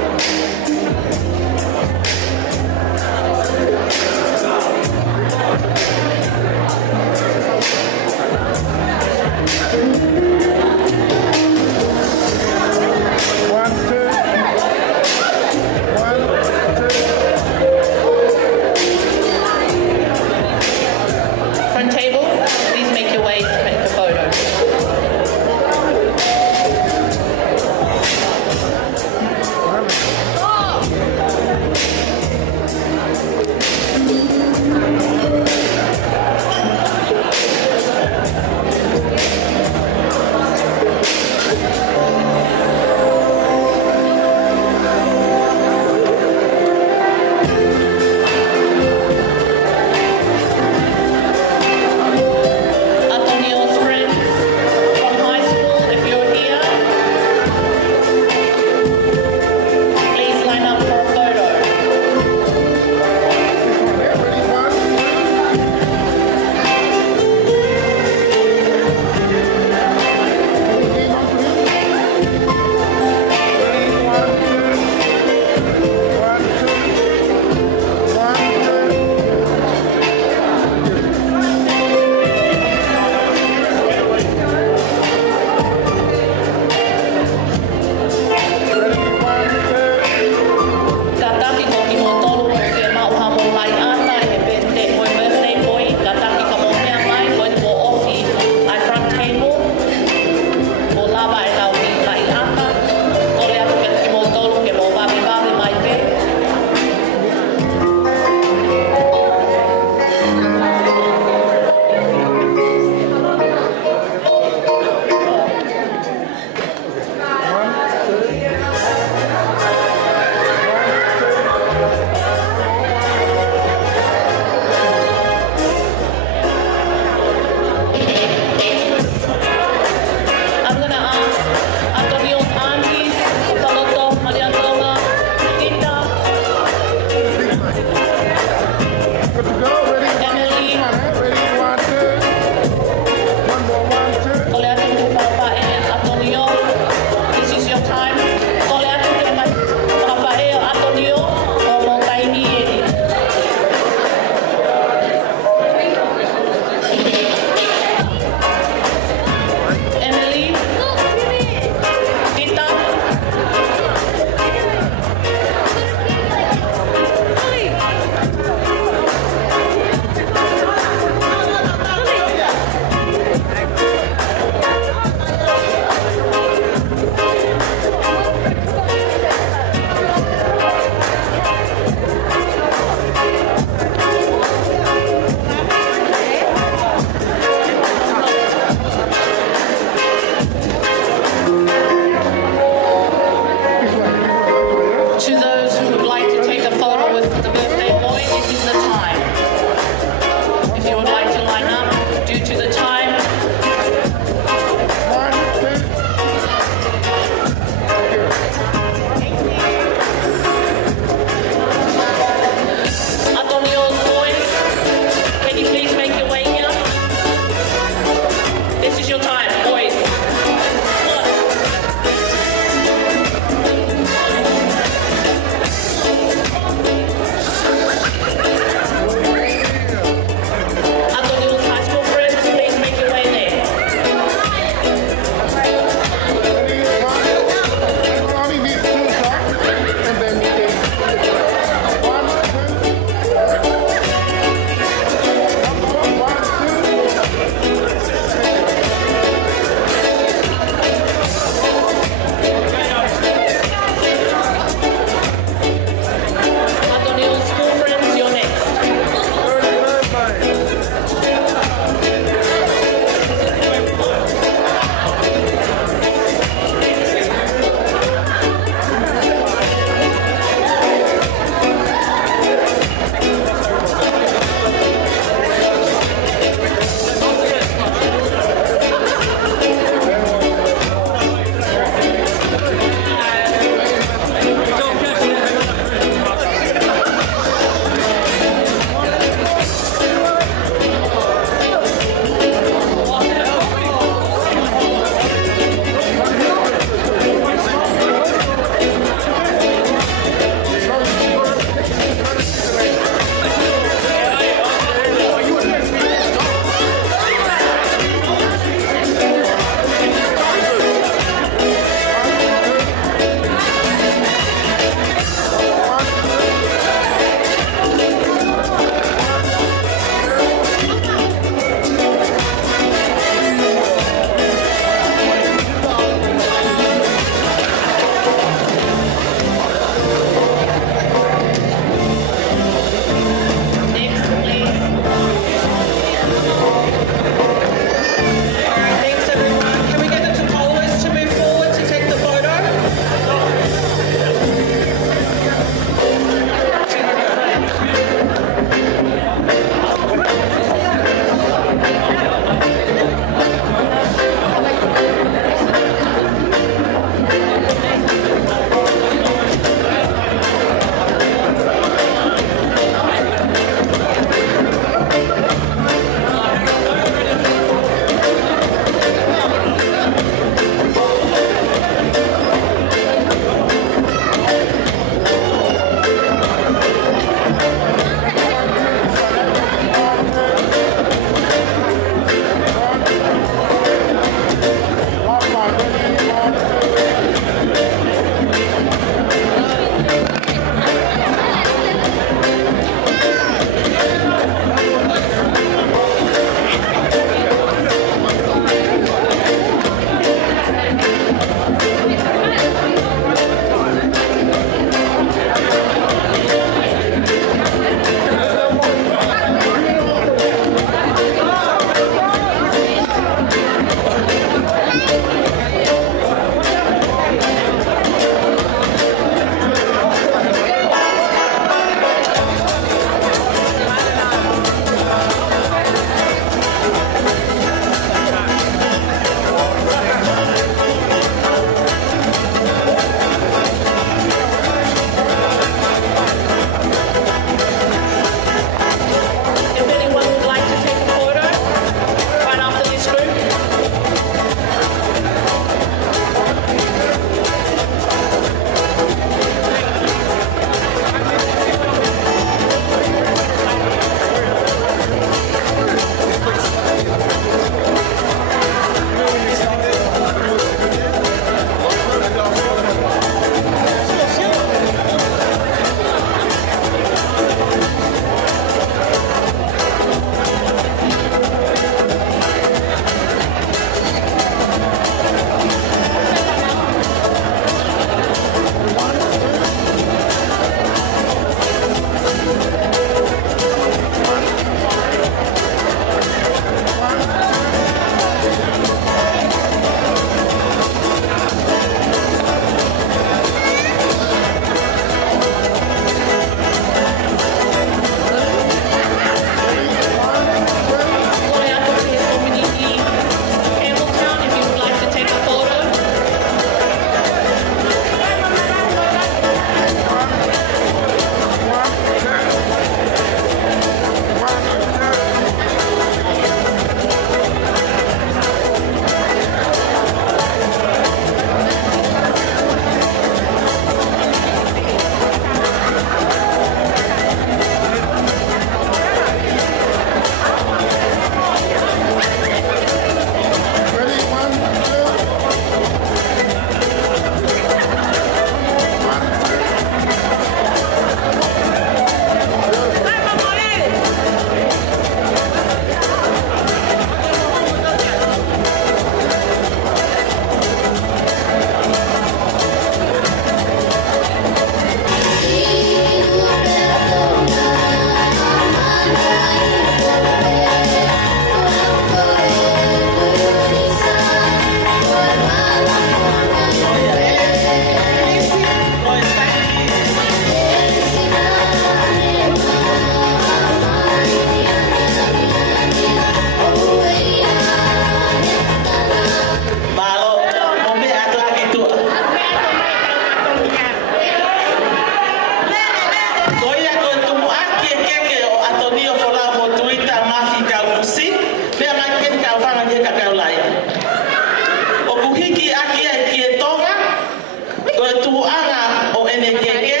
ene keke,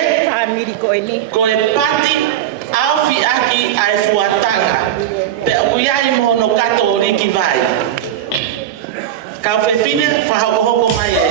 ko e pati, au fi aki ai fuatanga. Pe uyai mono kato riki vai. Kau fefine, whahoko mai e.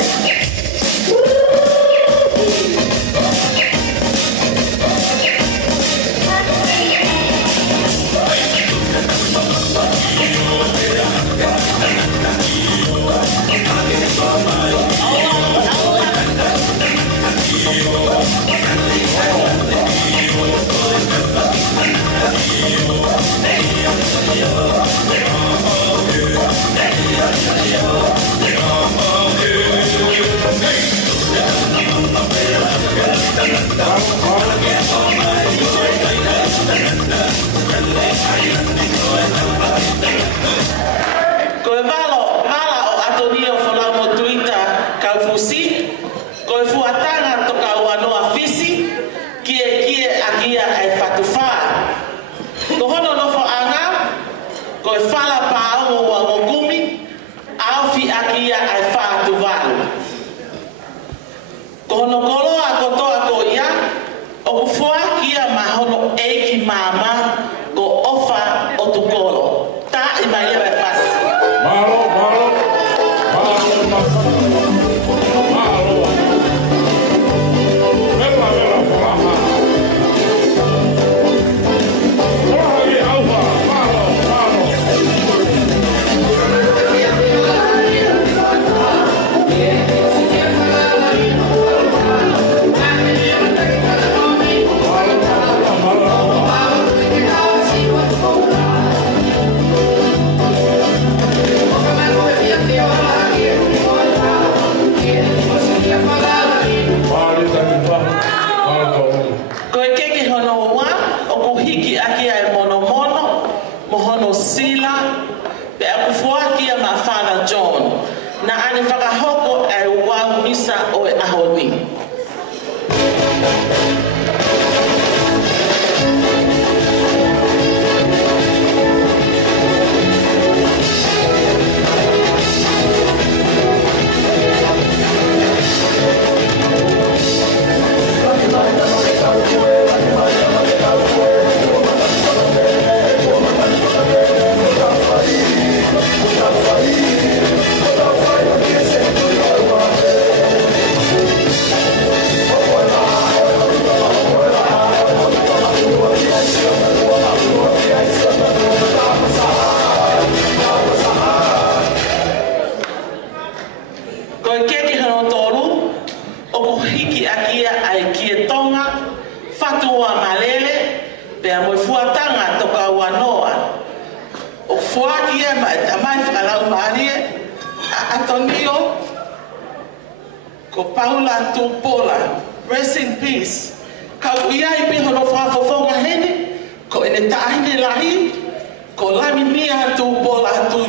Koe vala o Atonio Folau mo Tuita Kaufusi, koe fuatanga toka wanoa fisi, kie agia ai whatufā. Ko hono nofo anga, koe whala pāongo wa ngokumi, au fi agia ai whātuwalu. Ko hono koloa kotoa ko ia, o kufua kia mahono eiki mama ko ofa o tukolo. Ta ima ia e pasi. Atonio, ko Paula tu Paula, rest in peace. Kau iai piho no whafofonga hene, ko ene tahine lahi, ko lami mia tu Paula tu.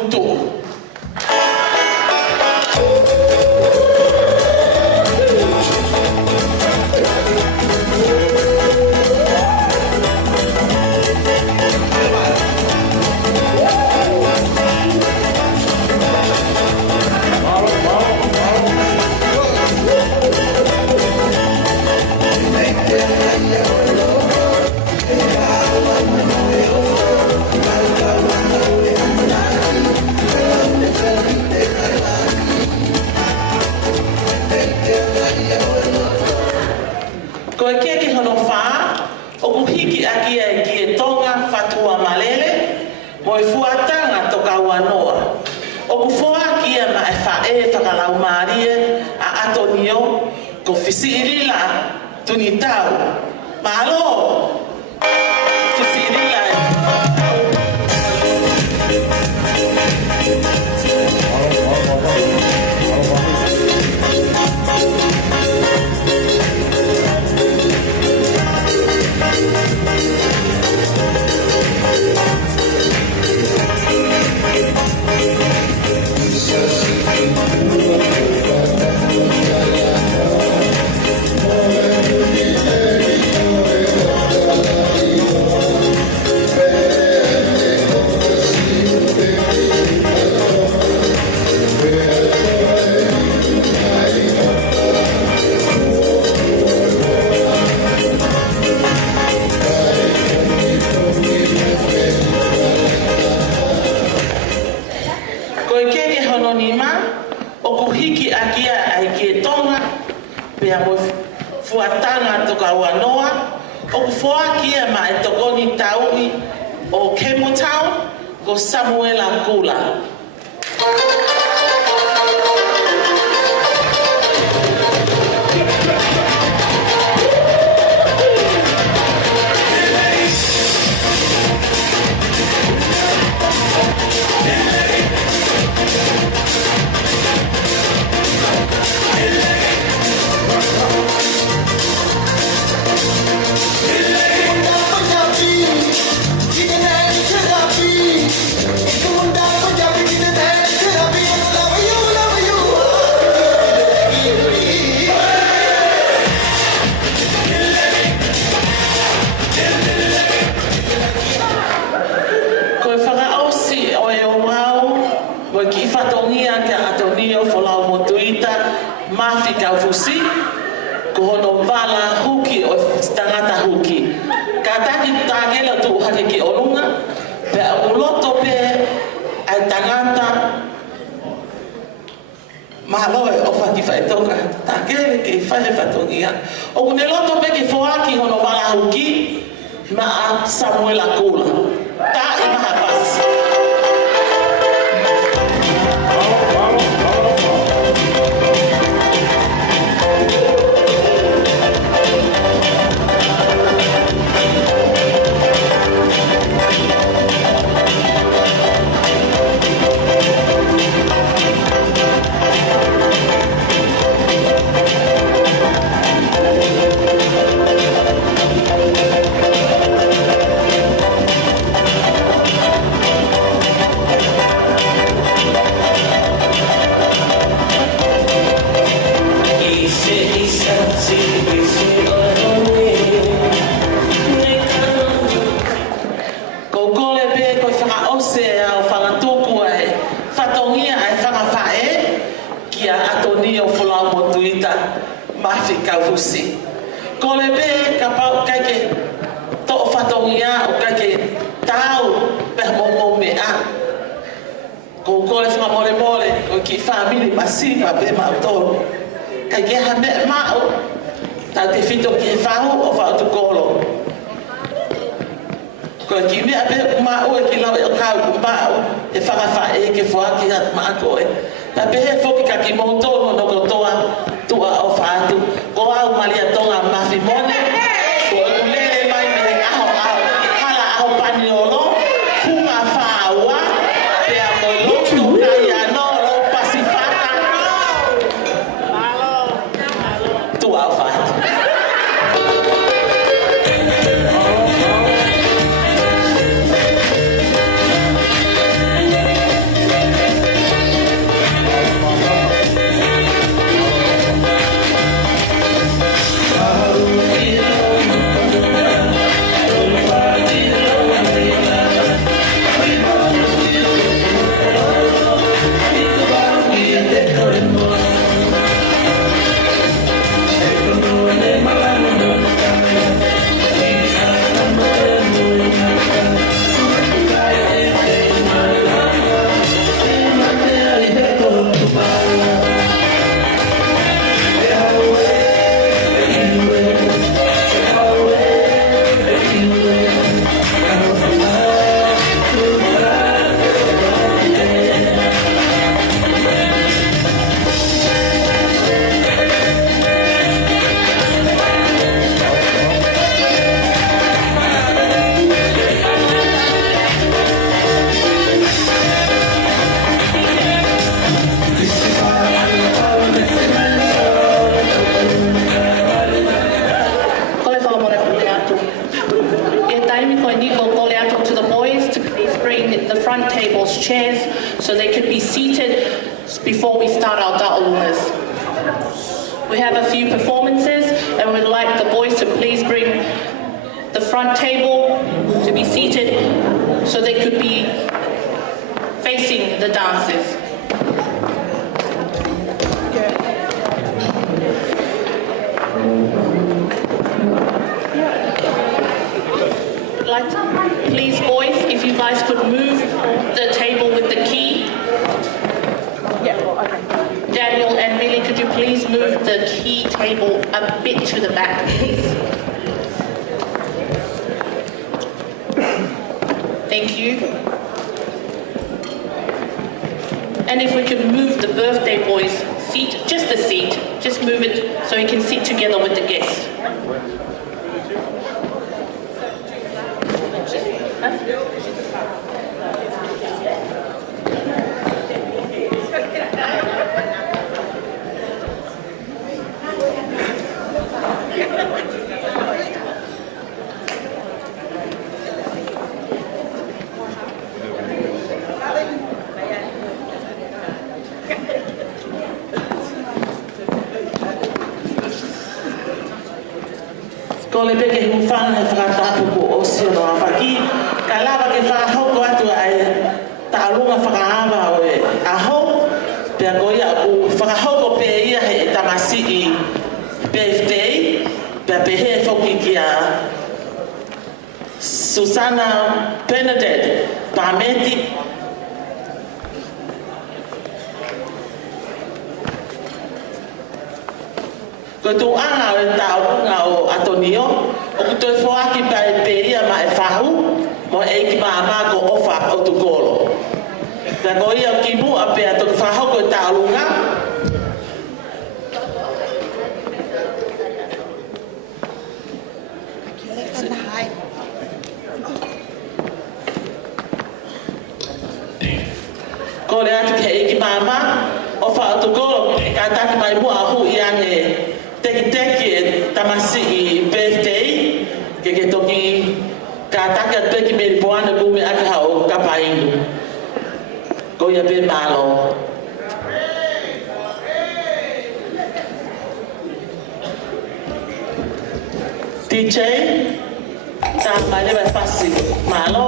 A Atonio, ko fisirila tunitau. Malo, fisirila. tanga toka wanoa, o kufoa kia ma e tokoni taui o Kemo Town, ko Samuela Kula. Atonio, Folau mo Tuita, mafi Kaufusi, ko hono vala huki o tangata huki. Ka taki tangela tu hake ki olunga, pe uloto pe ai tangata mahaloe o whaki whaetoka, takele ke whale whatongia. O kune loto pe ke whoaki hono vala huki, maa Samuela Kula. Ta i maha pasi. Atonio, Folau mo Tuita, mafi Kaufusi. Ko le pe ka pau kaike to whatongia o kaike tau pe momo mea. Ko le wha mole mole o ki whamiri masiva pe mautoro. Kaike ha me mao, tau te whito ki whahu o whautu kolo. Ko ki mea pe mao e ki lau e o kau mao e whakawha e ke whaki at maakoe. Ta pehe foki ka ki moutono no kotoa tua o whaatu. Ko au malia tonga mafi mone. Ko e kulele mai me aho hala aho paniolo. Funga whaua. Pea mo lotu na iano lo pasifaka. Tua o whaatu. Chairs so they could be seated before we start our da'ulunas. We have a few performances and we'd like the boys to please bring the front table to be seated so they could be facing the dancers. Please, boys, if you guys could move the table with the key. Yeah, okay. Daniel and Millie, could you please move the key table? table a bit to the back, please. Thank you. And if we could move the birthday boy's seat, just the seat, just move it so he can sit together with the guest. Ko le peke hiu whanga he whakatapu ko o sio no awhaki. Ka lawa ke whakahoko atu ai tālunga whakaawa o e aho. Pea ko ia ku whakahoko pe ia he tamasi I birthday. Pea pe he whoki ki a Susana Bernadette Pameti. Ko tu anga o tāunga o Atonio, o ku toi whoaki pai pe ia ma e whahu, mo e ki maa ko ofa o tu kolo. Ta ko ia ki mua pe a toku whahoko e tāunga. Ko le atu ke e ki maa ofa o tu kolo, ka taki mai mua a hu i ange teki e tamasi I birthday ke toki ka taka teki me poana kume aka hao kapainu ko ia pe malo DJ ta mai le fasi malo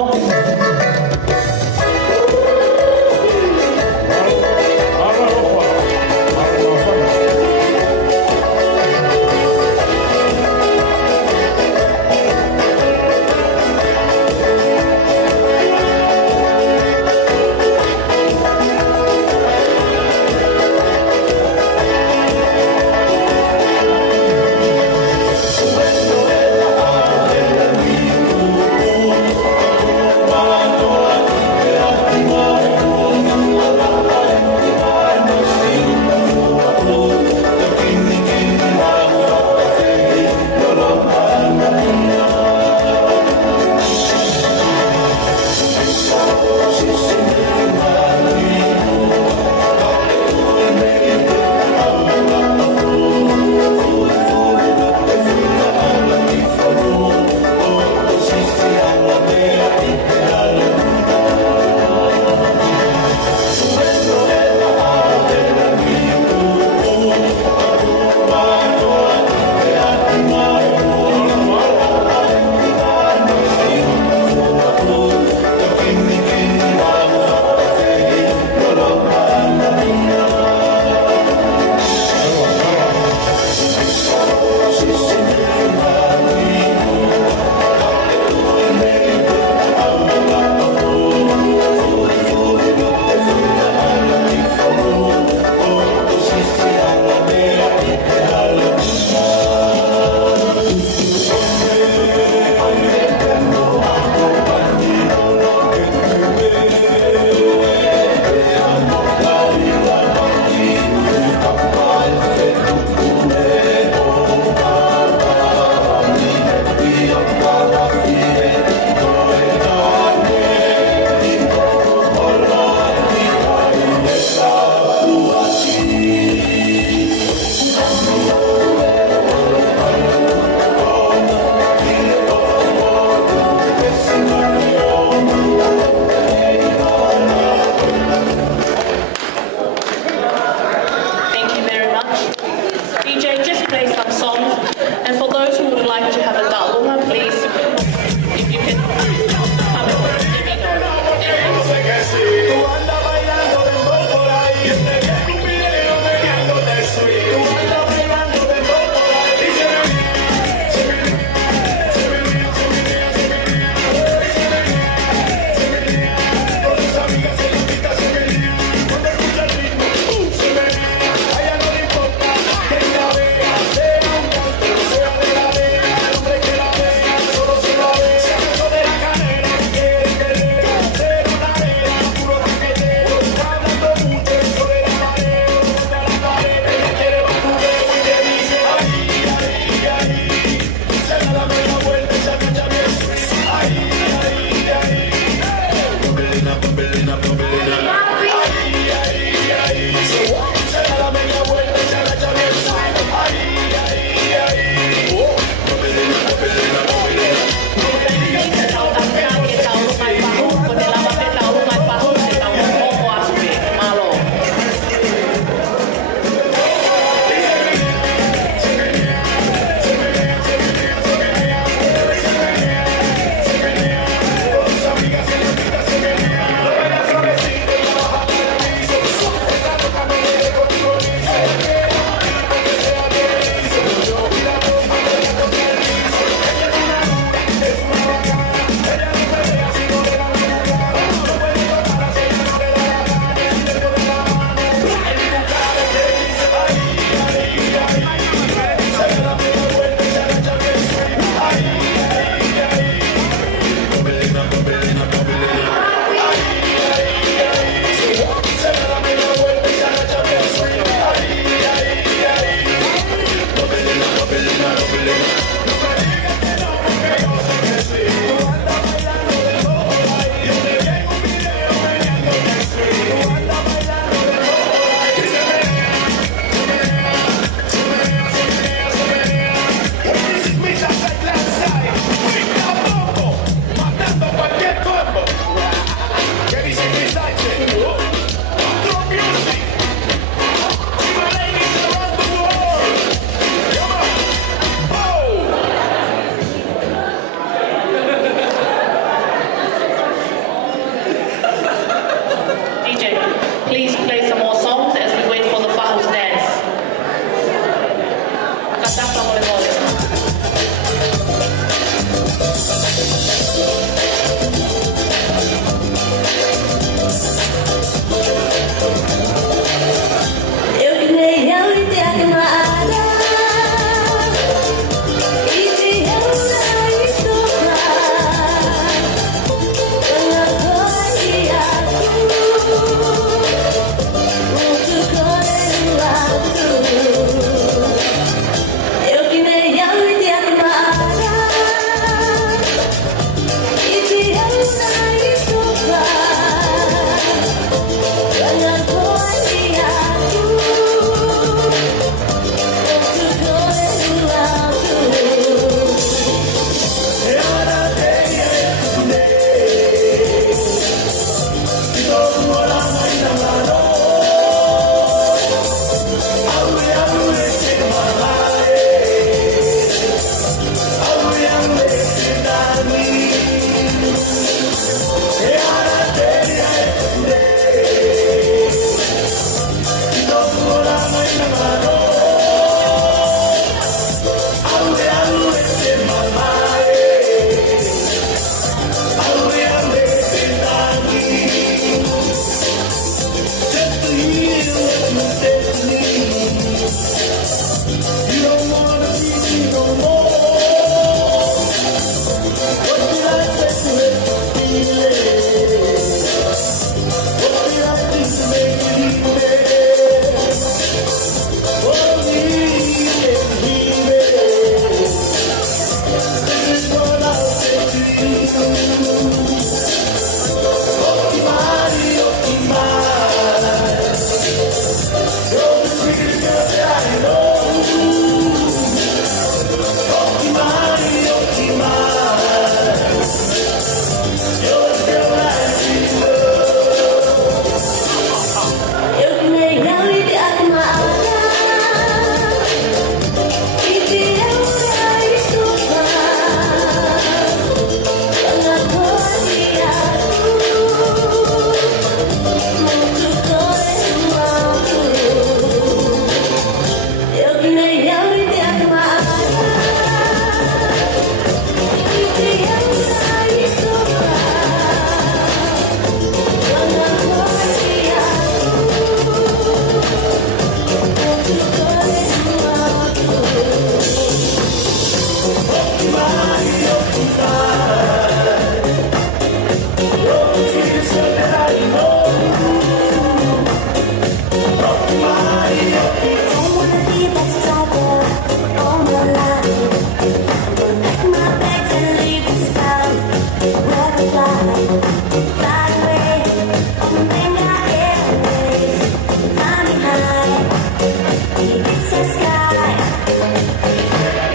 One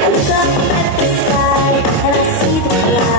Look up at the sky and I see the clouds.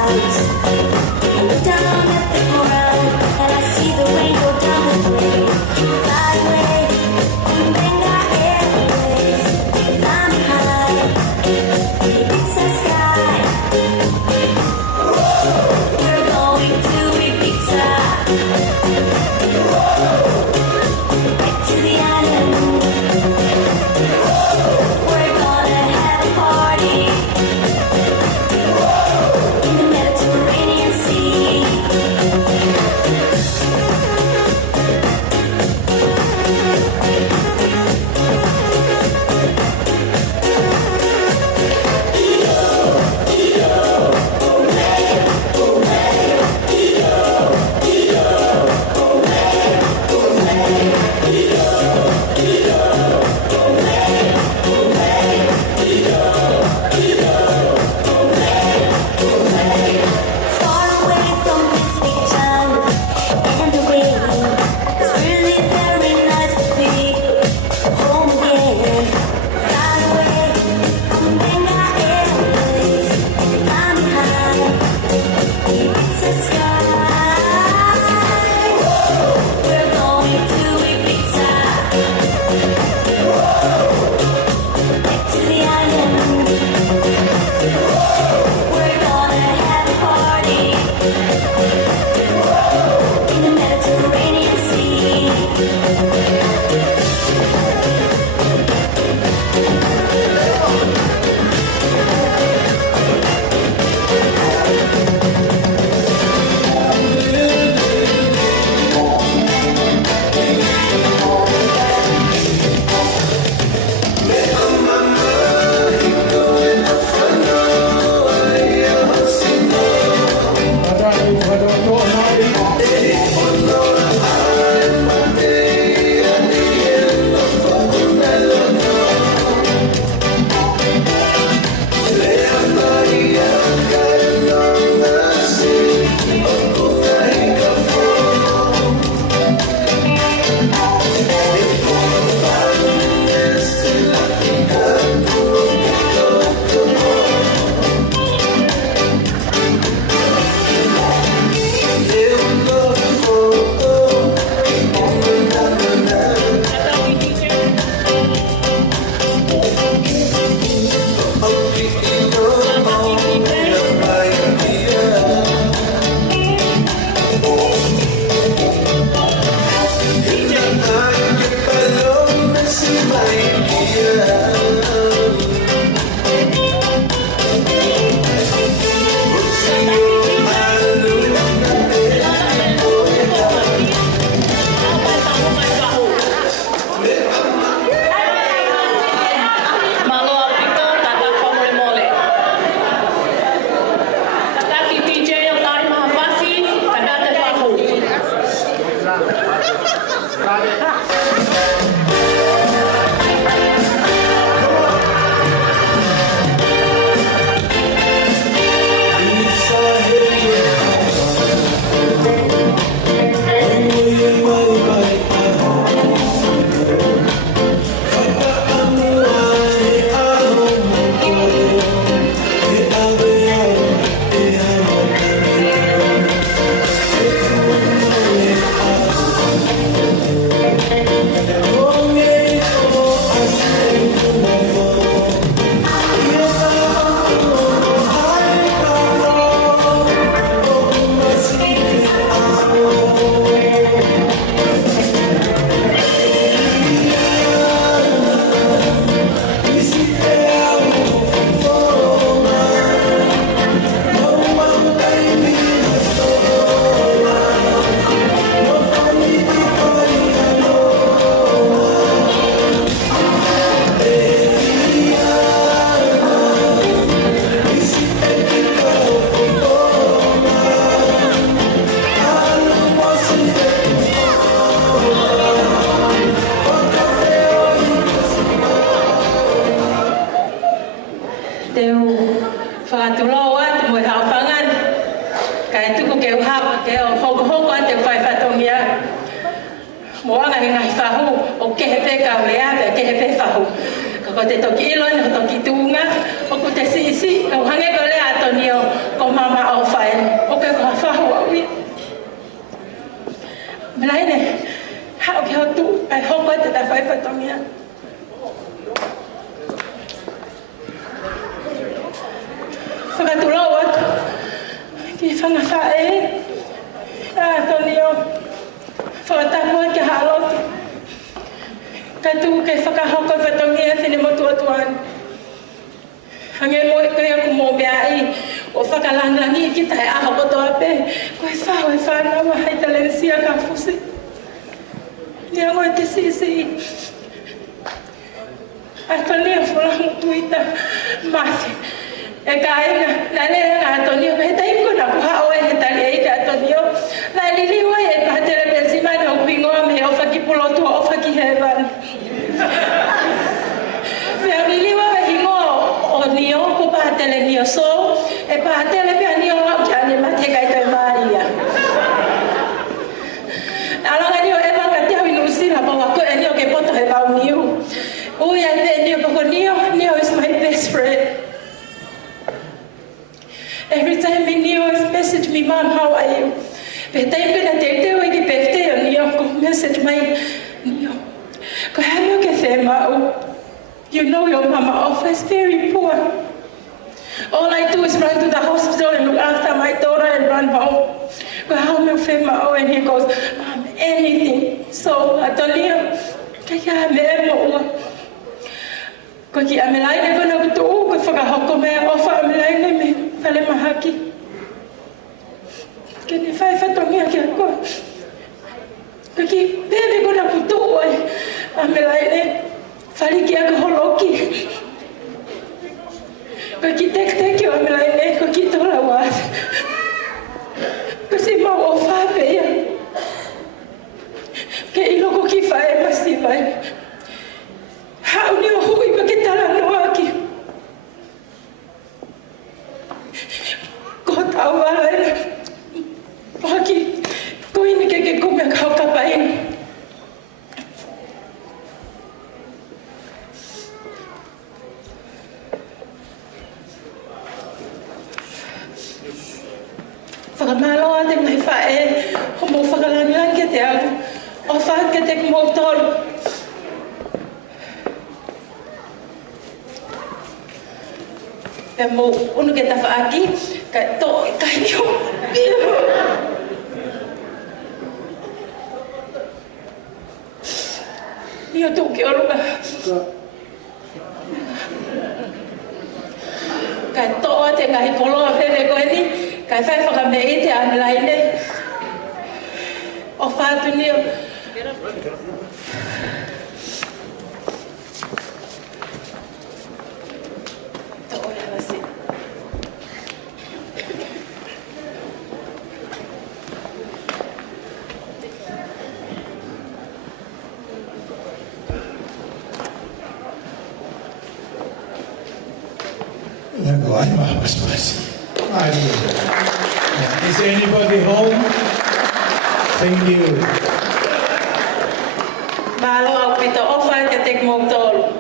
mo ha fangan. Kai tu ko ke ha ke ho ate fai fatongia. Mo anga ngai fahu o ke he ka lea ke he fahu. Ko te toki ilo ni toki tunga o ko te sisi o hange ko le Atonio ko mama au fai o ke ko fahu awi. Melaine ha o ke ho tu ai ho ko te fai fatongia. Fakatulo wat ki fanga fae Atonio fakatamu ke halot katu ke fakahoko fatongia fini motuatuan hange mo ko ya ku mo biai o fakalangangi kita ya ho to ape ko fa na wa hai Tiutisia Kaufusi dia mo te sisi Atonio Folau Tuita masi e kaina na le Atonio he tai ko na ku ha o he tali e Atonio na lili wa e pa tere benzima no bingo me o fakipulo tu o fakihevan me lili wa hingo o nio ko pa tele nio so e pa tele pe nio ya ni mate kai to Maria ala nio e pa ka tia inusi na pa ko nio ke poto he ba nio o ya te nio ko nio is my best friend. Every time Nio message me, Mom, how are you? But I'm gonna take the way to Nio message my Nio. Ko hamu ke fema. You know your mama offers very poor. All I do is run to the hospital and look after my daughter and run home. Ko hamu fema and he goes, Mom, anything. So Atonio, kaya me mo. Ko ki amelaine ko na tu ko fakahoko me ofa amelaine me. Fale mahaki. Kini fai fatongia ke ko. Kiki bebe ko na kutu oi. Amelaine fali ki ak holoki. Kiki tek yo amelaine ko ki tola was. Kasi mo ofa pe ya. Ke ilo ko ki fai masivai. Ha uni o hui pa ke tala no aki. Awalnya, pagi, kau ini kayak gue yang kau kapain. Fakamalo ada mai fae, mau fakalangan kita aku, ofat kita mau tol. Mau unu kita faaki. Kaya to, kayo. Niyo to, kaya ba? Kaya to, ate, kaya polo, kaya ko ini, kaya fai fakame ite, ang lain o fato niyo. Is anybody home? Thank you. Malo au pito ofa ke tek motor.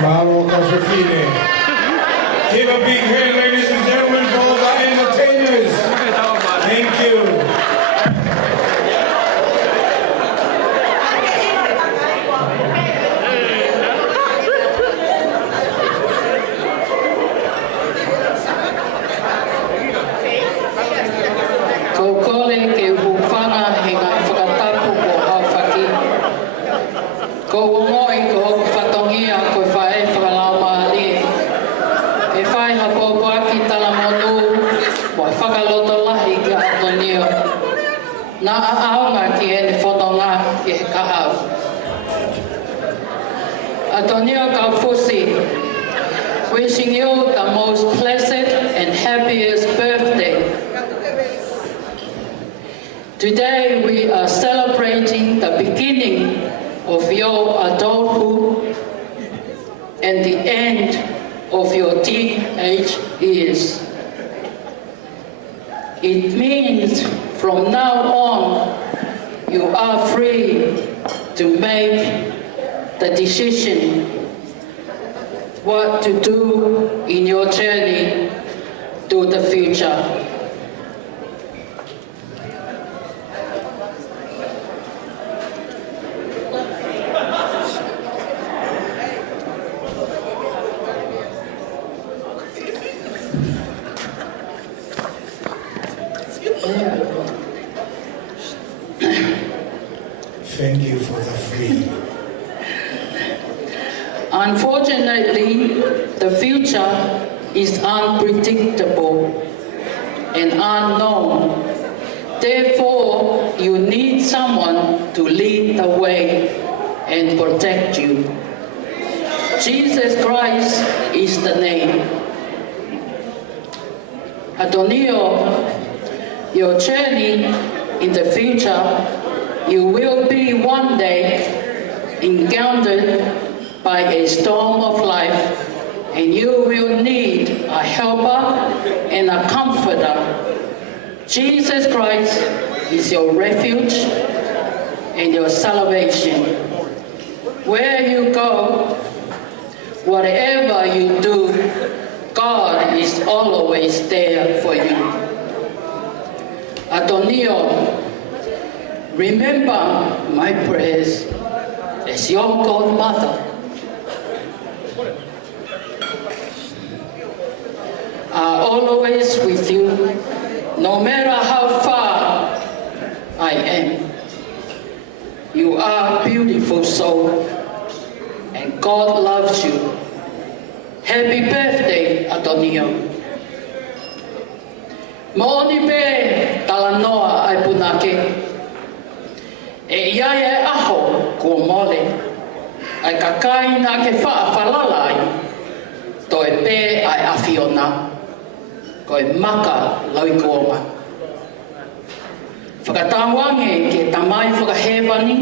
Mahalo Kaufusi. Give a big hand, ladies and gentlemen, for all the entertainers. Thank you. Atonio Kaufusi, wishing you the most pleasant and happiest birthday. Today we are celebrating the beginning of your adulthood and the end of your teenage years. It means from now on you are free to make the decision what to do in your journey to the future. Thank you for the free. Unfortunately, the future is unpredictable and unknown. Therefore, you need someone to lead the way and protect you. Jesus Christ is the name. Atonio, your journey in the future, you will be one day encountered by a storm of life, and you will need a helper and a comforter. Jesus Christ is your refuge and your salvation. Where you go, whatever you do, God is always there for you. Atonio, remember my prayers as your godmother. Are always with you, no matter how far I am. You are a beautiful soul, and God loves you. Happy birthday, Atonio. Mo'oni pe talanoa ai punake. E ia e aho kua mole. Ai kakai na ke whaafalalai. Toi pe ai awhiona. Koe maka lau i kuonga. Whakatāwange ke tamai whakahewani,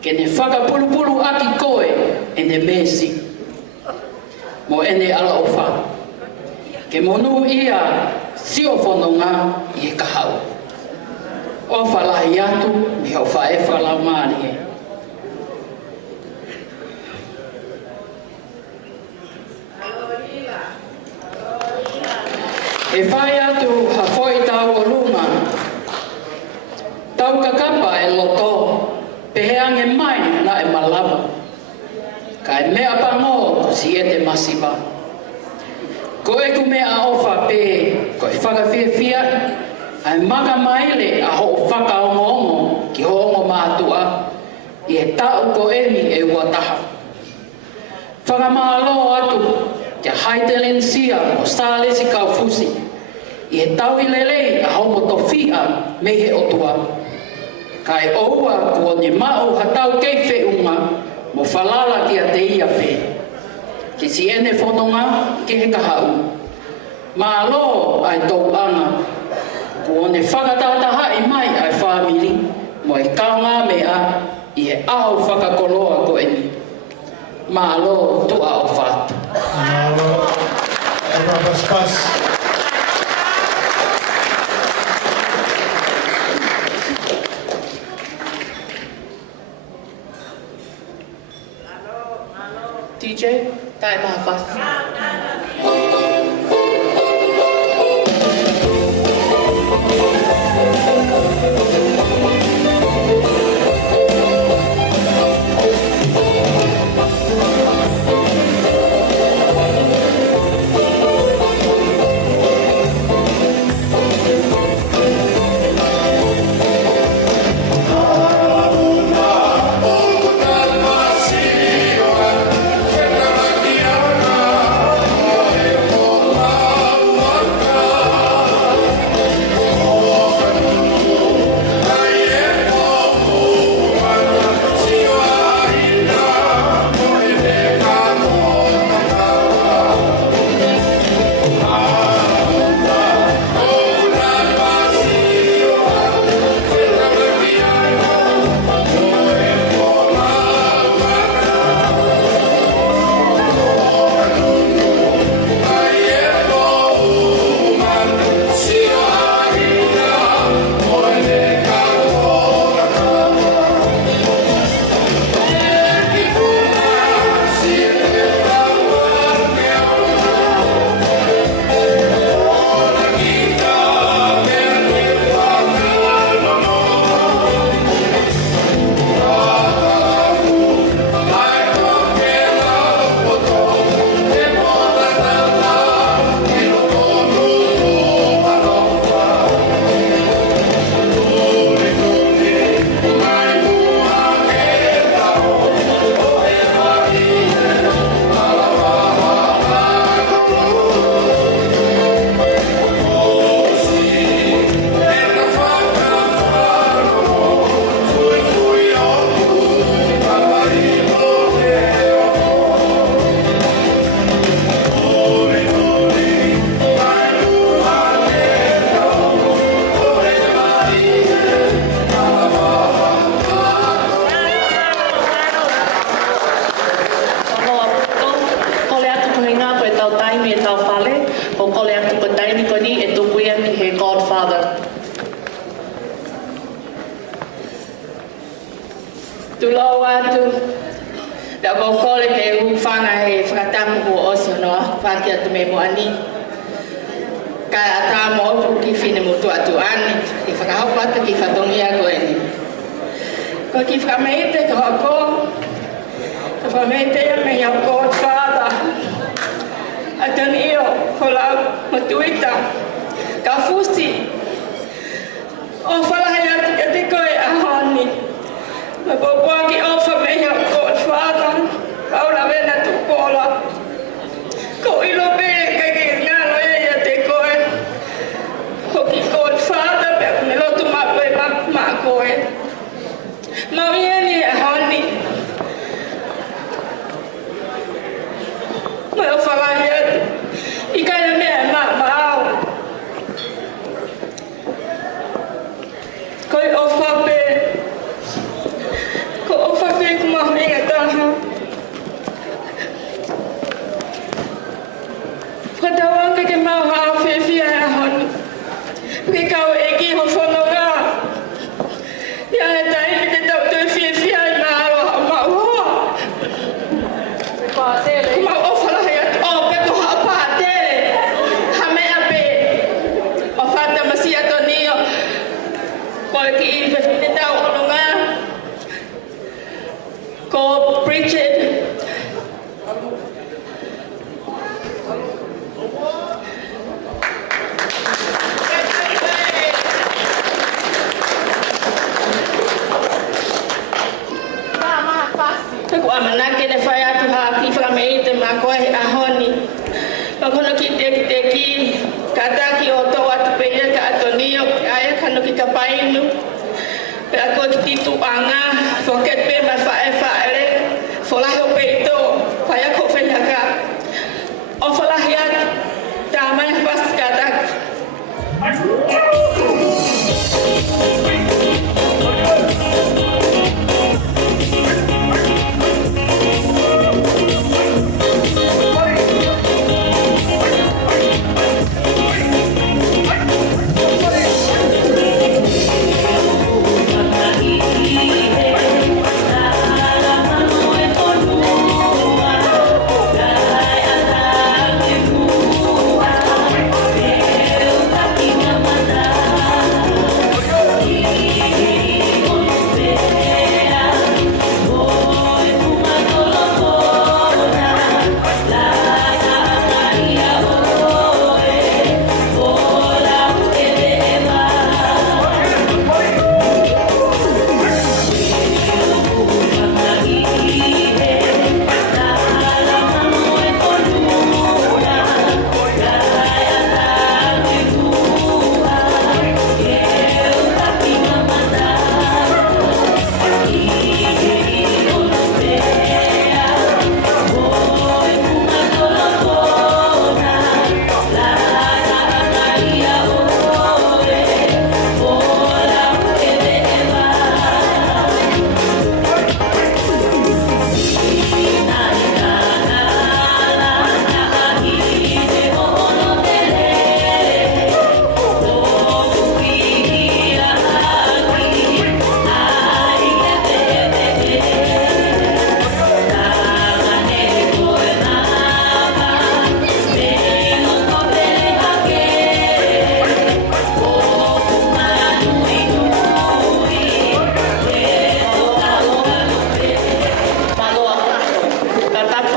ke ne whakapulupulu aki koe e ne mesi. Mo ene ala o wha. Ke monu ia sio whanonga i e kahau. O whalahi atu mi hau wha e whalamani e. E whai atu ha whoi tau o runga. Tau kakapa e loto, peheange mai na e malawa. Ka e mea pango ko si e te masiwa. Ko e ku mea ofa pe, ko e whakawhiawhia, ai maka maile a ho whakaongo ki hongo mātua, i e tau ko emi e uataha. Whakamalo atu, kia haitelencia o sālesi Kaufusi, i e tau i lelei a homo tofia me he otua. Ka e oua kua ne mau ha tau kei whiunga mo whalala ki a te ia whi. Ki si ene whanonga ki he kahau. Mā lo ai tau anga, kua ne whakatataha i mai ai whamiri, mo e kaunga mea i he aho whakakoloa ko eni. Mā lo tua o whātu. Mā lo, e rapaspas. DJ, tae maha whasi. Tulo atu da bokole ke ufana e fratamu o osono pakia tu me moani ka ata mo ki fine mo tu atu ani ki fa ka pata ki fa dongia ko eni ko ki fa meite ko fa meite ya me ya ko fada Atonio Folau Tuita Kaufusi o fala ya te ko e ahoni ma popo ki ofa me ya ko fada Paula vena tu Paula ko ilo be ke na lo ya te ko e ko ki ko fada pe me lo tu ma pe ma ko e ma vieni ahoni ma o fala ya i ka me ma ko ofa pe kuma me ta ha Fata wanga ke mau ha fe fia ya hon pe ka o eki ho fono ga ya ta i te tau te fia na ro ma ho pa tele ma o fala ya o pe ko ha pa tele ha me ape o fata masia Atonio ko ki i fe te tau ono ga ko preach it Ko amanake le fai atu ha ki frameite ma ko e ahoni pa kono ki te ki kata ki o to atu pe ka Atonio ai kano ki ka painu pe ko ki titu anga fo ke pe ma fa le fo la ho pe to fa ya ko fe ka o fo la ya ta ma pas kata La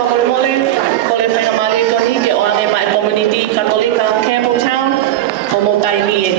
mole mole, ko le whainga male toni ke o ane mai community Katolika Campbelltown, o mo taimi e.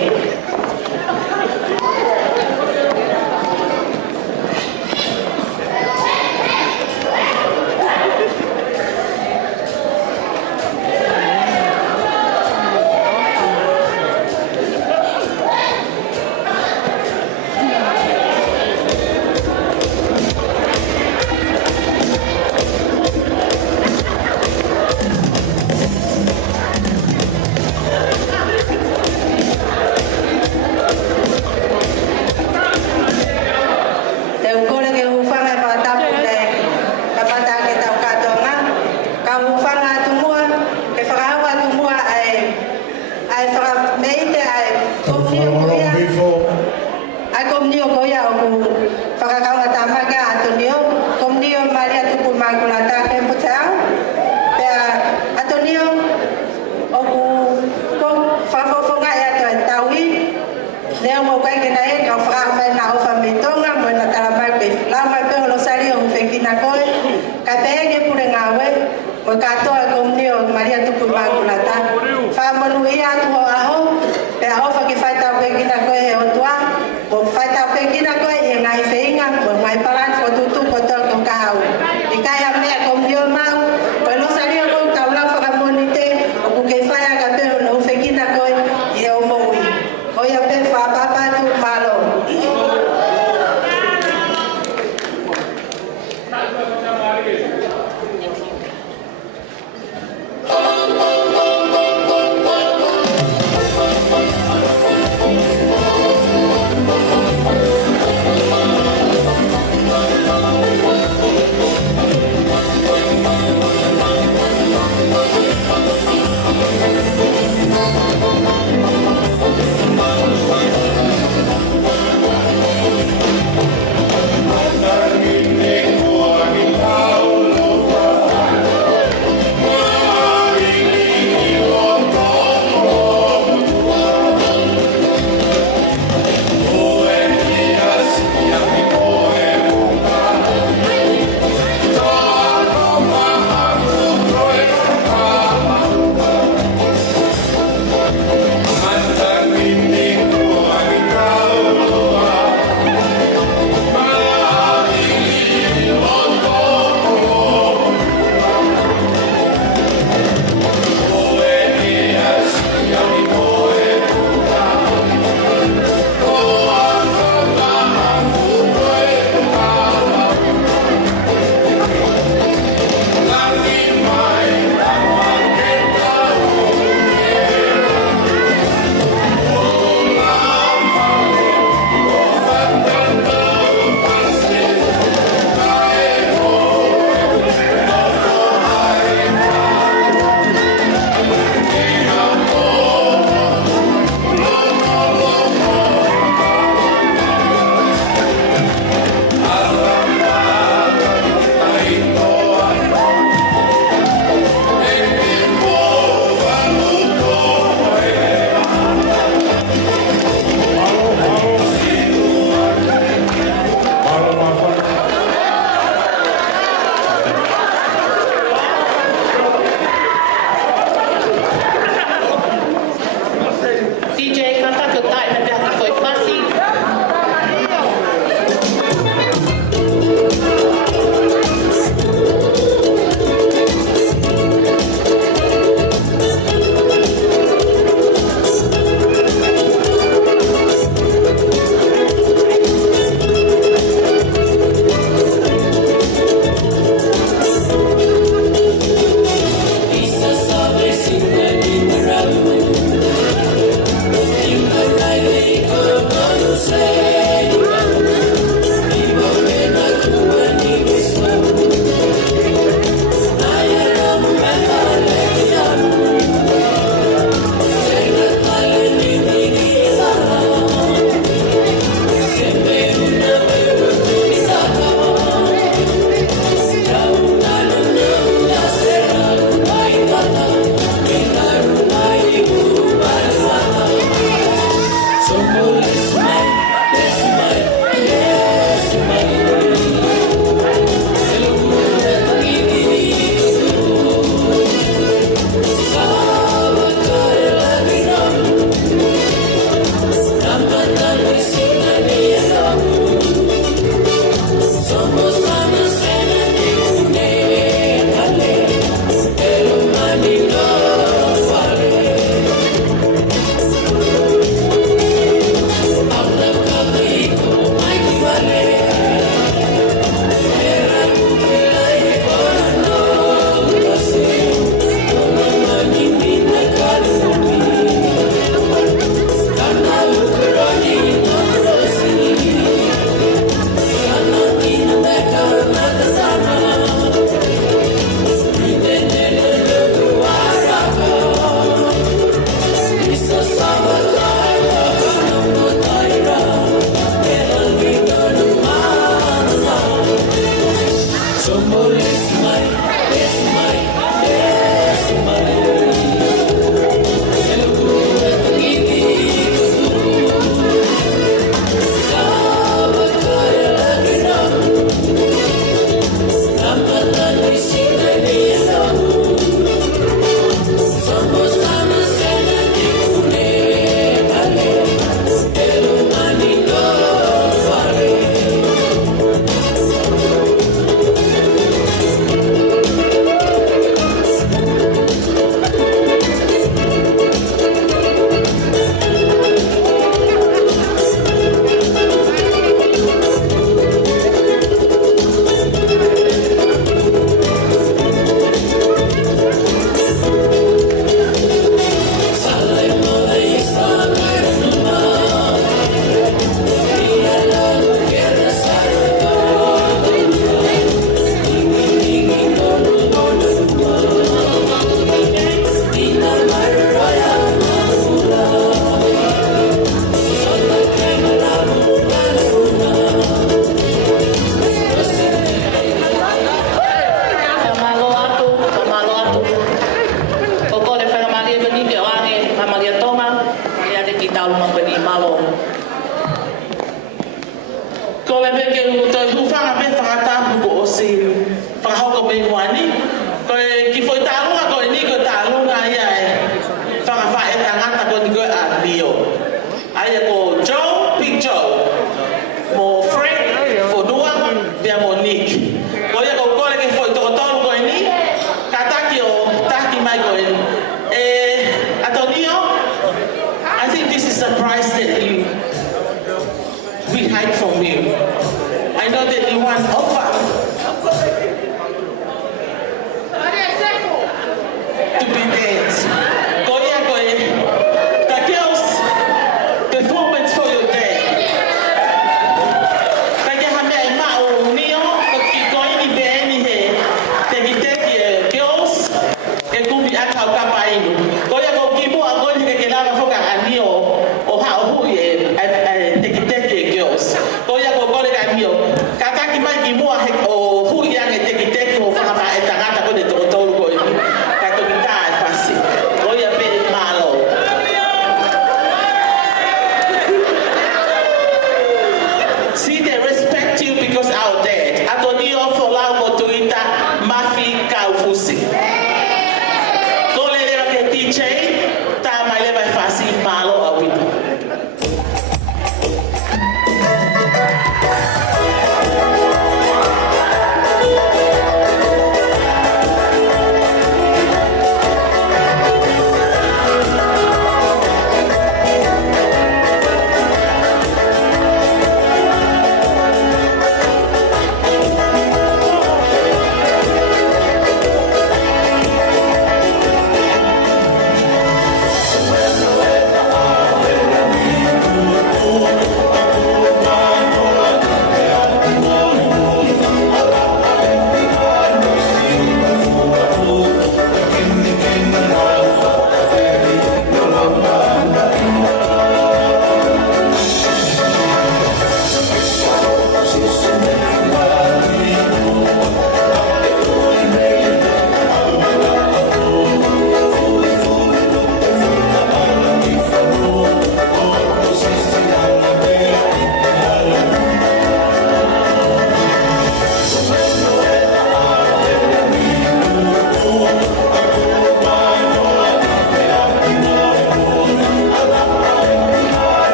i hufanga me whakatapu ko o si whakahoko me moani. Ko ki foi tālunga ko ni ko tālunga ia e whakawhae tangata ko ni ko a Rio. Aia ko Joe, Big Joe. Mo Fred, Fodua, via Monique. Ko ia ko kore ke foi tokotoro ko ni. Kataki o taki mai ko ni. Atonio, I think this is a prize that we hide from you. I know that you want offer to be danced. Goya goya. The girls' performance for your day. Kaya hame ma o nio ki goya ni beni he. Teki girls ke kumbi akau kapainu. Goya go kimu a goya ke lava foka anio o ha o hu ye teki girls. Goya go goya anio. Kakaki mai ki mua he o hu yang e teki o whakawha e tangata ko ne tokotoro ko e kato ki tā e whasi. Goia pe malo. See, they respect you because our dad. Atonio, Folau, Tuita, Mafi, Kaufusi. Ko lele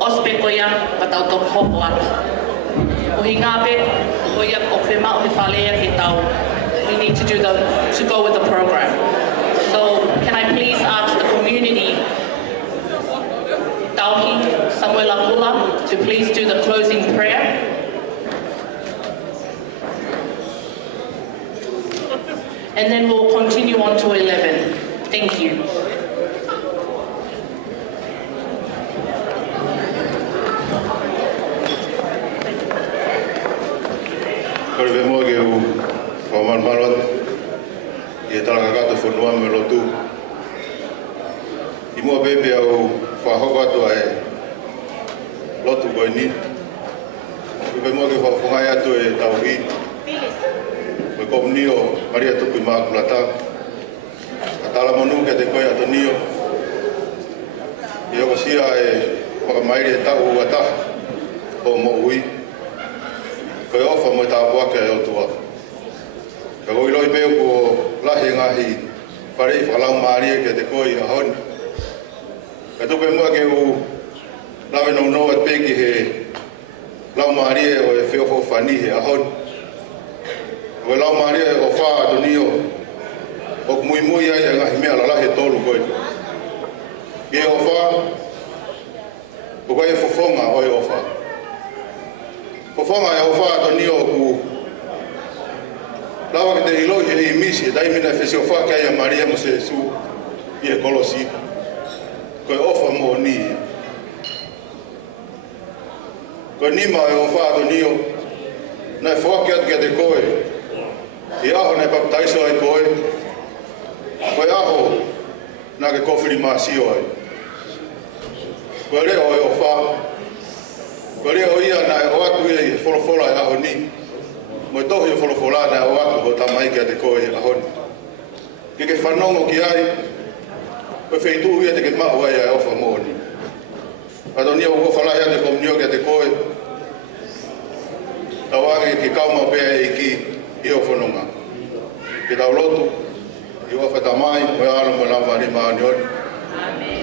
ospe ko ia patau tok hopo atu. O hi ngape ko ia o whe mau he whalea he tau. We need to go with the program. So can I please ask the community, Tauhi, Samuel Apula, to please do the closing prayer. And then we'll continue on to 11. Thank you. Kore mo ke u paman malot e tala ka to fonua me lotu I mo bebe au fa hoba to e lotu ko ni be mo ke fa fonga ya to e tauhi ko komnio Maria to pima kulata atala monu ke te ko Atonio yo sia e pa mai re ta u ata o mo ui ko ofa mo ta po ke o tua ka go loi pe ko lahi ngahi pare falau mari ke te koi ahon ka tu pe mo ke u lave no no pe ki he lau mari o e feo fo fani he ahon ko lau mari o fa Atonio o Moimoi ai ngahi me ala lahi tolu koi ke o fa ko e fofonga o e o fa Fofonga e ofa Atonio ku lawa ke te ilo he misi dai mina fesi ofa ke ai Maria mo se su e kolosi ko ofa mo ni ko ni ma e ofa Atonio na fo ke te koe e aho na baptaiso ai koe ko aho na ke confirmasio ai ko le o ofa Kore o ia na o atu e folofola e ahoni. Mo tohi e folofola na o atu o tamai ke te koe ahoni. Ke whanongo ki ai, o wheitu ia te ke mahu ai a ofa mōni. Atonio o kofala ia te komnio ke te koe. Tawange ke kauma pea e ki i o whanonga. Ke tau lotu, i ofa tamai, mo e alo mo lama ni maani ori. Amen.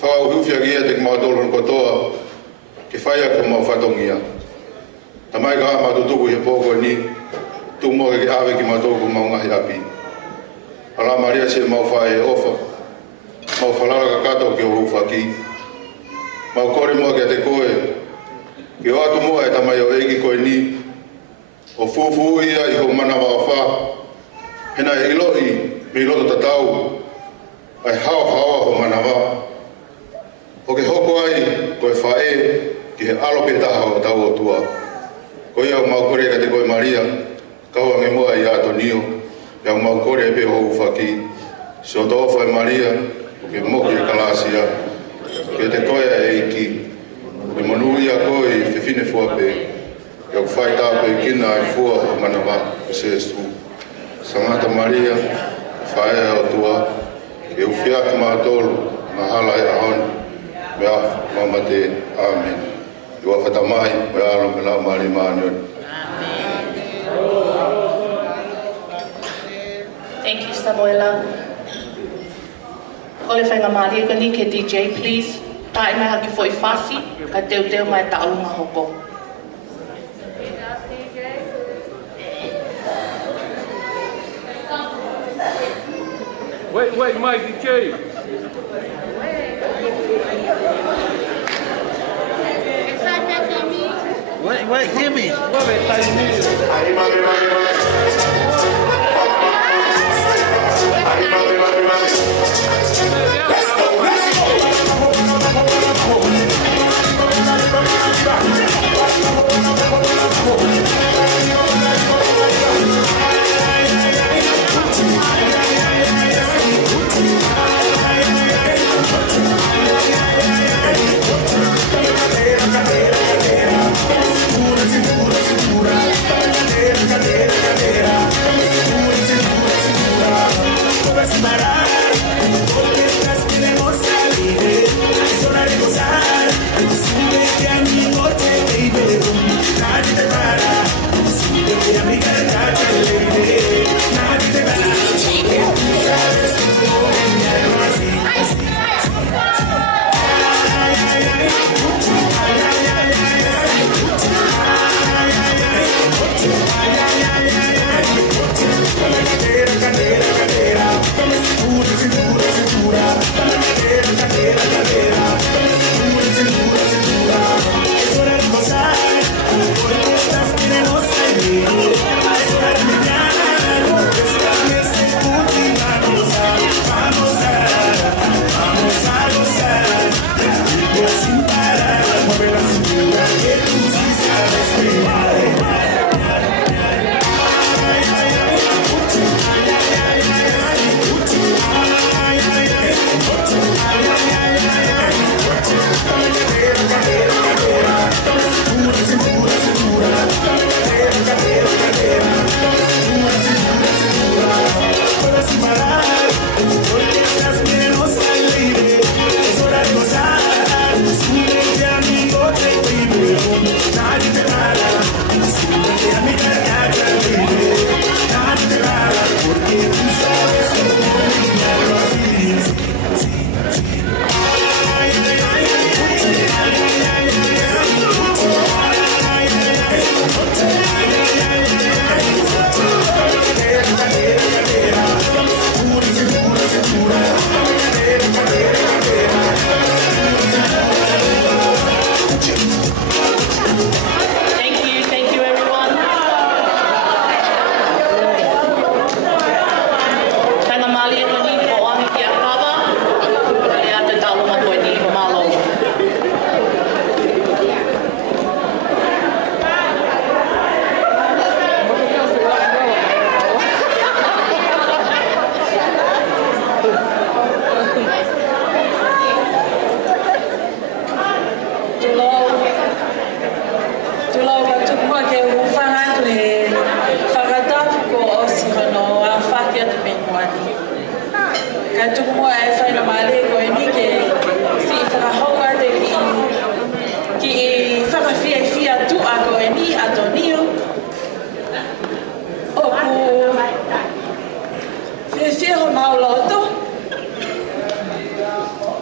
whakau hiwhia kia te mautolo kotoa ke whaia ke mau whatongia. Ta mai ka ama tutuku he pōko ni tu mo ke awe ki mautolo mau ngahi api. Ala Maria se mau whae ofa. Mau whalara ka kato ke o whaki. Mau kore mua ke te koe. Ke o atu mua e tamai o eki koe ni. O fufu ia I ho manawa o wha. Hena e iloi me iloto tatau. Ai hao ho manawa. O ke hoko ai koe whae ki he alo pe taha o tau o tua. Ko ia mau kore ka te koe Maria. Kaua nge mua I Atonio. Ia mau kore e pe ho whaki. Se o tō whai Maria. O ke moki e kalasia. Ke te koe e iki. Ke monui a koe I whiwhine fuape. Ia whai tāpe kina ai fua o manawa o se estu. Sangata Maria, whae o tua. Ke uwhiaki mātolu, mahala e ahon. Mea mamate, amen. Iwa whatamai, mea alo me lau mari mānion. Thank you, Samuela. Ole whainga maari ka ni ke DJ, please. Tae mai haki fo I whasi, ka teu mai taulunga hoko. Wait, Mike, DJ. Wait, Jimmy.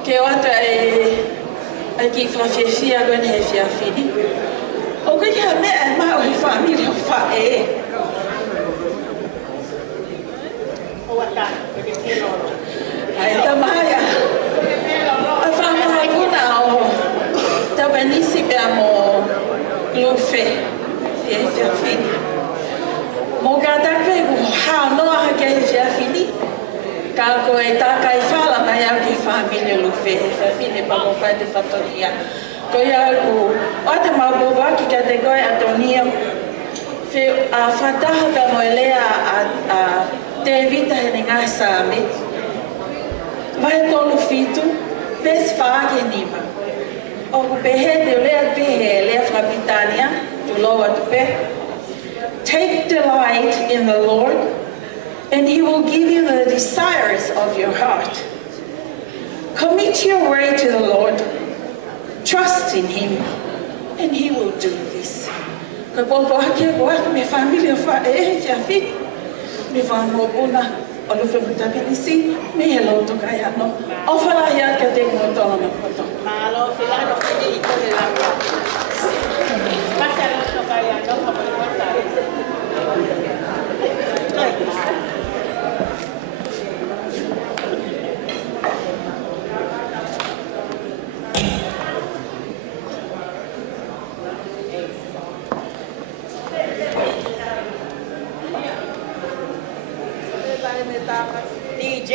Ke o ata e ai ki whawhiawhia gwen he whiawhini. O kai kia mea e mao he whamiri o wha e. Ai ta maia. A whamaha kuna o tawa nisi mea mo luwhe he whiawhini. Mo ka takwe ku hao noa hake he whiawhini. Ka koe taka I whala mai au ki whamiri o luwhe he whiawhini pa mo whai te whatoria. Ko ia ku o te mau waki ka te koe Atonio a whataha ka moe lea a te vita he ngā sāme. Vai tolu fitu, pes whaake nima. O ku pehe te lea pehe lea whapitania, tu loa tu pe. Take delight in the Lord, and He will give you the desires of your heart. Commit your way to the Lord. Trust in Him, and He will do this. Ka popo hake ko ak me family fa e fiafi. Me fa mo bona o lo fe mutapinisi me hello to kai ano. O fala ya ka te mo to na poto. Malo fila no fe I ko le la. Pasa lo to kai ano ko mo pasa. DJ.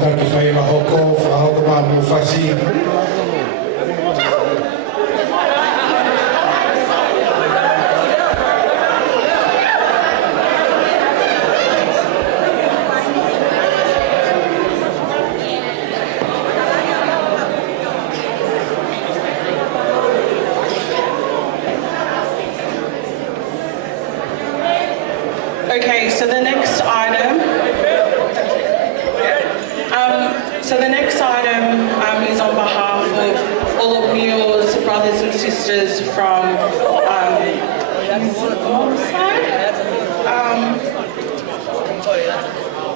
Tangata ki whai mahoko, whahoko mā mufasi. Okay, so the next item. The next item is on behalf of all of Neil's brothers and sisters from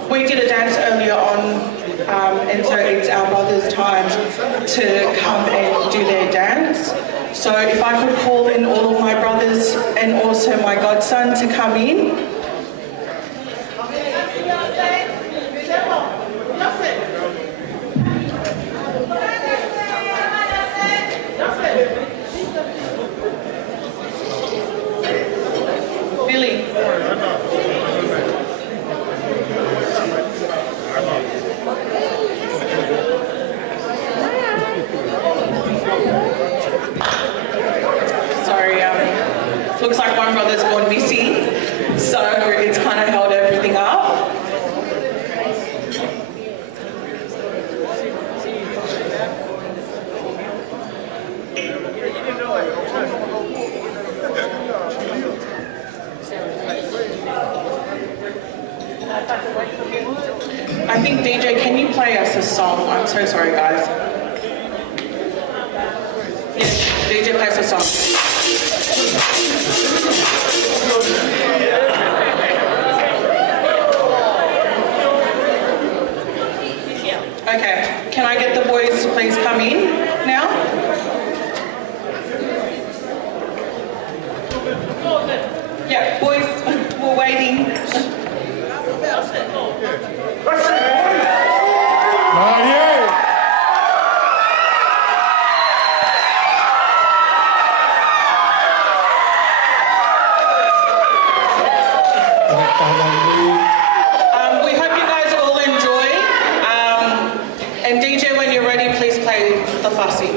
we did a dance earlier on, and so it's our brothers' time to come and do their dance. So if I could call in all of my brothers and also my godson to come in. Looks like one brother's gone missing, so it's kind of held everything up. I think DJ, can you play us a song? I'm so sorry, guys. Yes, DJ, play us a song. Okay, can I get the boys to please come in now? Yeah, boys, we're waiting. We hope you guys all enjoy. And DJ, when you're ready, please play the fussy.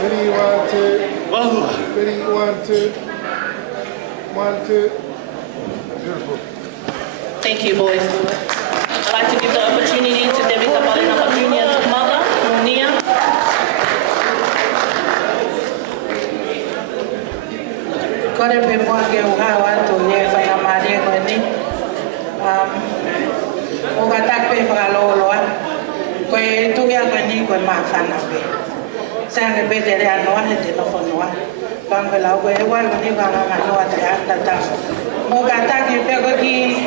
Ready, 1, 2. Ready, 1, 2. 1, 2. Beautiful. Thank you, boys. I'd like to give the opportunity to Debbie Tabalina Junior's mother, Nia. Kore pe mua ke uha watu ye whaka maria koe ni. O ka tak pe whakaloloa. Koe tukia koe ni koe maa whana pe. Sanga pe te rea noa he te nofo noa. Panga lau koe wai koe ni wanga nganoa te anda ta. Mo ka tak pe koe ki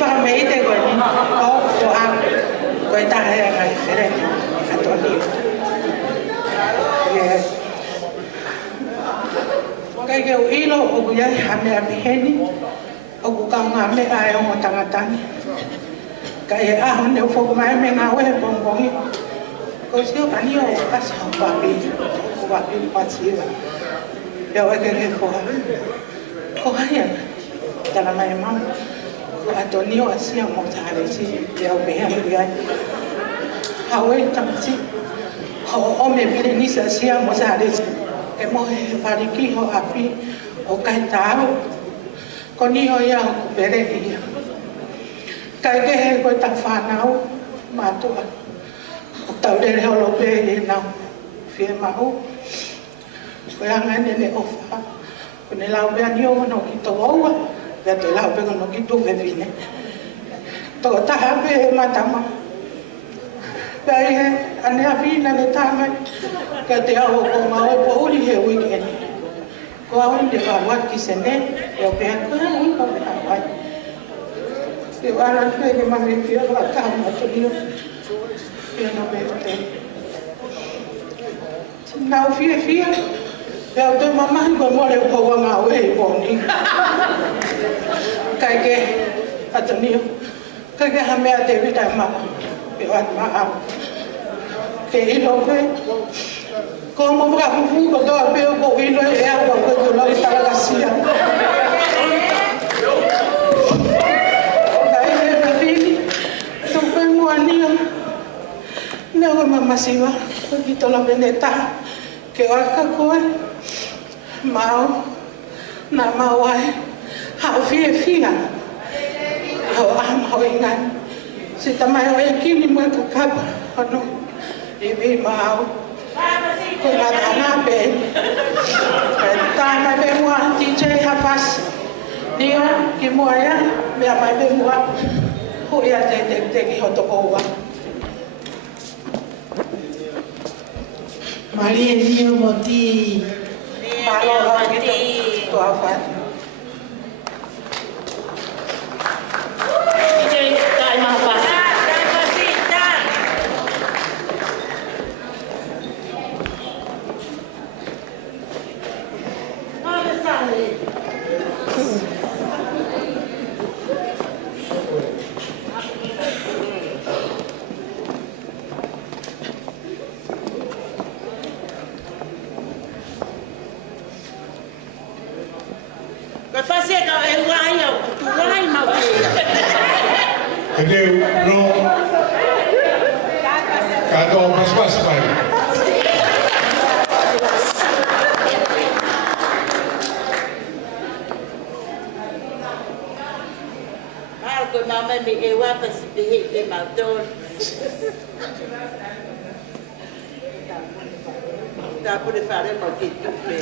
whakamei te koe ni. Ko a koe tahe ngai where ni. Atonio. Kai ke ilo o ku ia hame ame heni o ku ka nga me ai o tangatani kai a hone fo ku mai me nga we bongbongi ko sio ani o kasi o papi pasiva ya wa ke fo ko haya tala mai mam ko Atonio asia mo tare si ya o be ha ya hawe tamsi o me pere ni sa sia mo tare ke mo he pariki ho api o kai tau ko ni ho ia ku pere ia kai ke he ko ta whanau matua o tau re ho lo pe e nau fie mau ko anga ne ofa ko ne lau be ani o no ki to oa ya te lau be no ki tu ve vine to ta ha be matama pai he ane avina le tama ka te au o mau po uri he weekend ko au ni ka wat ki sene e o pe ko ai ko me ta pai se wala pe ke ma me fio la ka ma to dio e no be te na fie e o te mama ko mo le ko wa ma we ko ni kai ke Atonio kai ke ha me a te vita ma pe wa ma a ke ilo pe ko mo bra fu ko do pe ko ilo e a ko ko lo ta la sia dai le pe to pe mo ani ne o mama siwa ko ki to la beneta ke o ka ko mau na mawai ha fia ho am ho ingan si tamai o e kini mo ka kapa ono ibi mau ko na na be ta na be mo DJ hapas dio ki mo ya be mai be mo ho ya te ki ho to ko wa Maria dio moti malo ha ki to afa DJ dai ma fa Adeu, no. Kado pas-pas pai. Marco mama mi e wa pas bi e maudor. Da por fare mo che tu pe.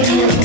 Did you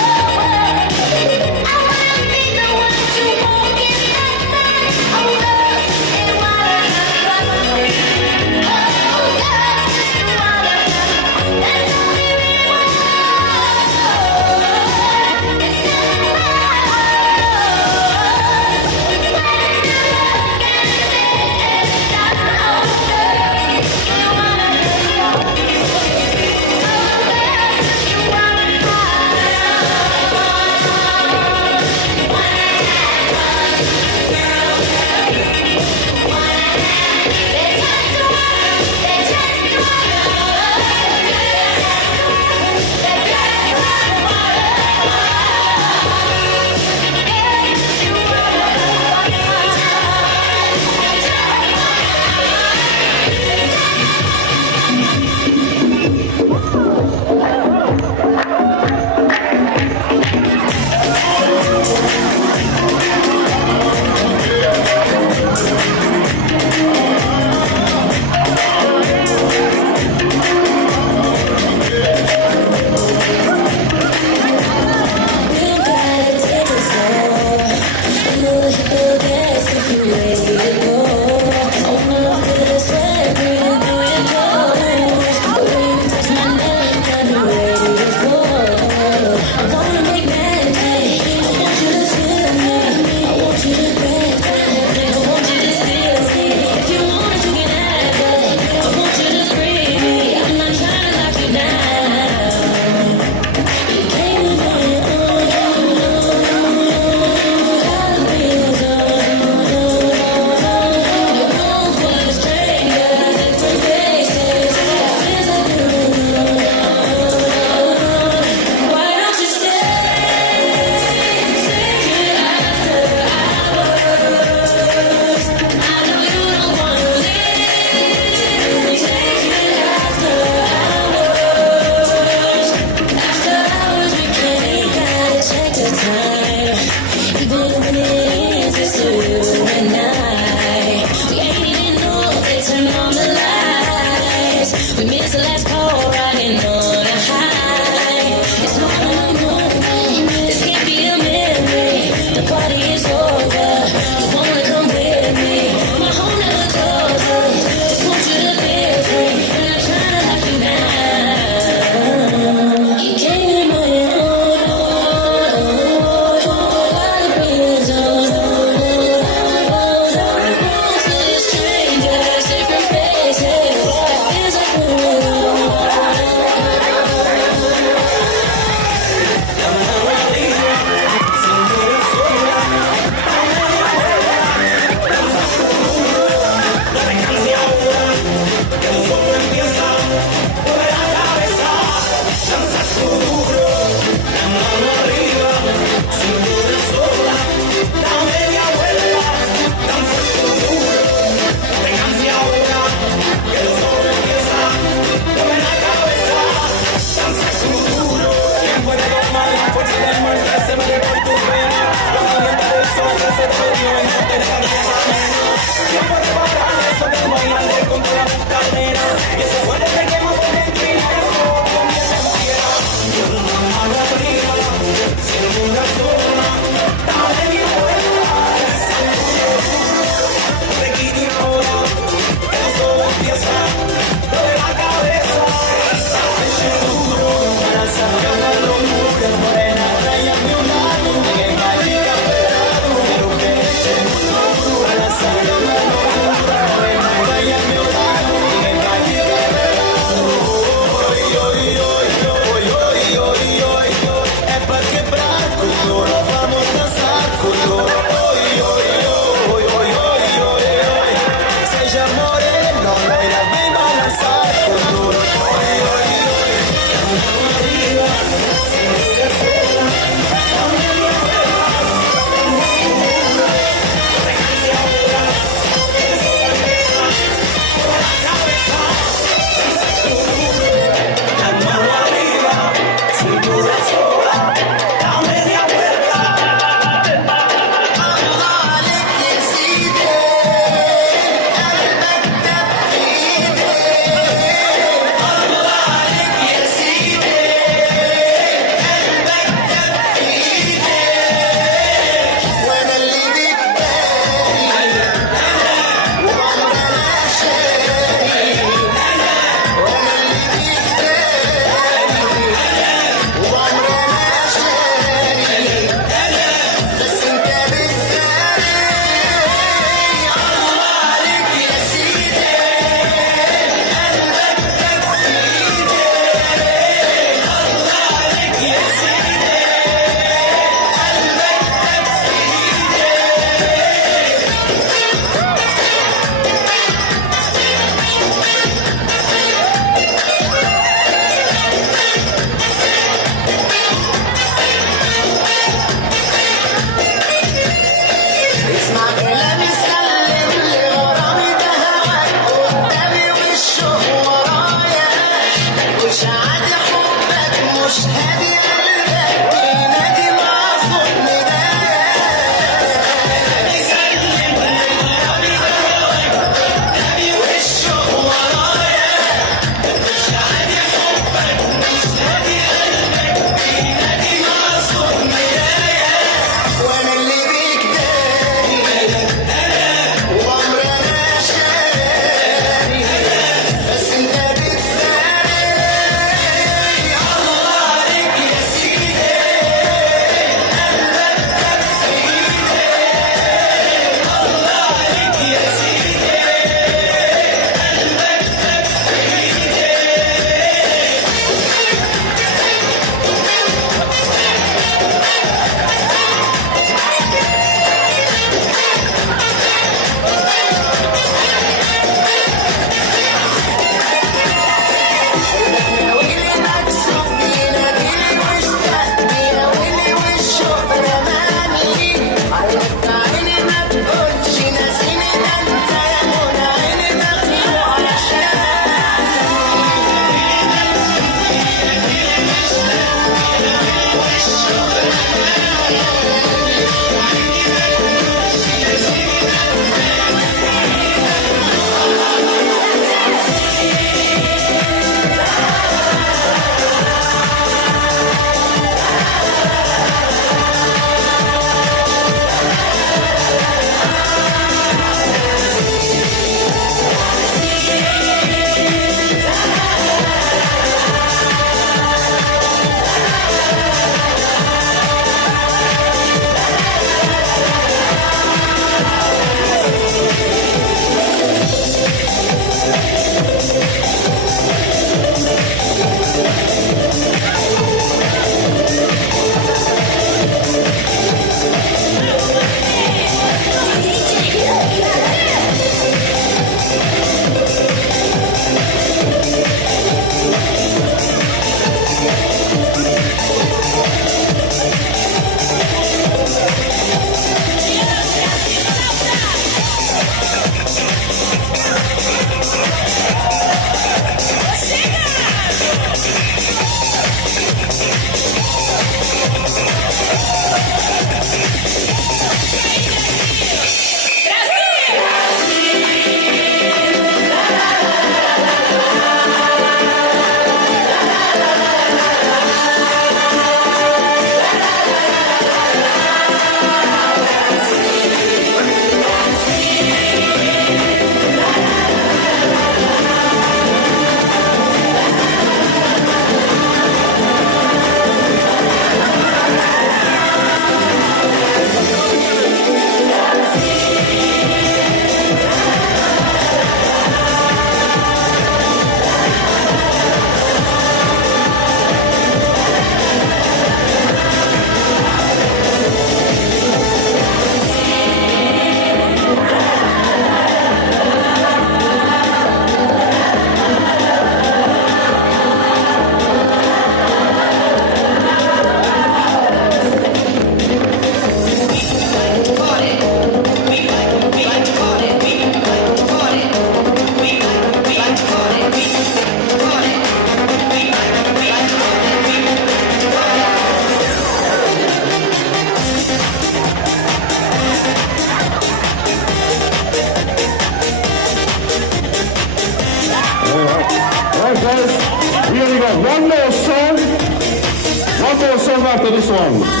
song after this one.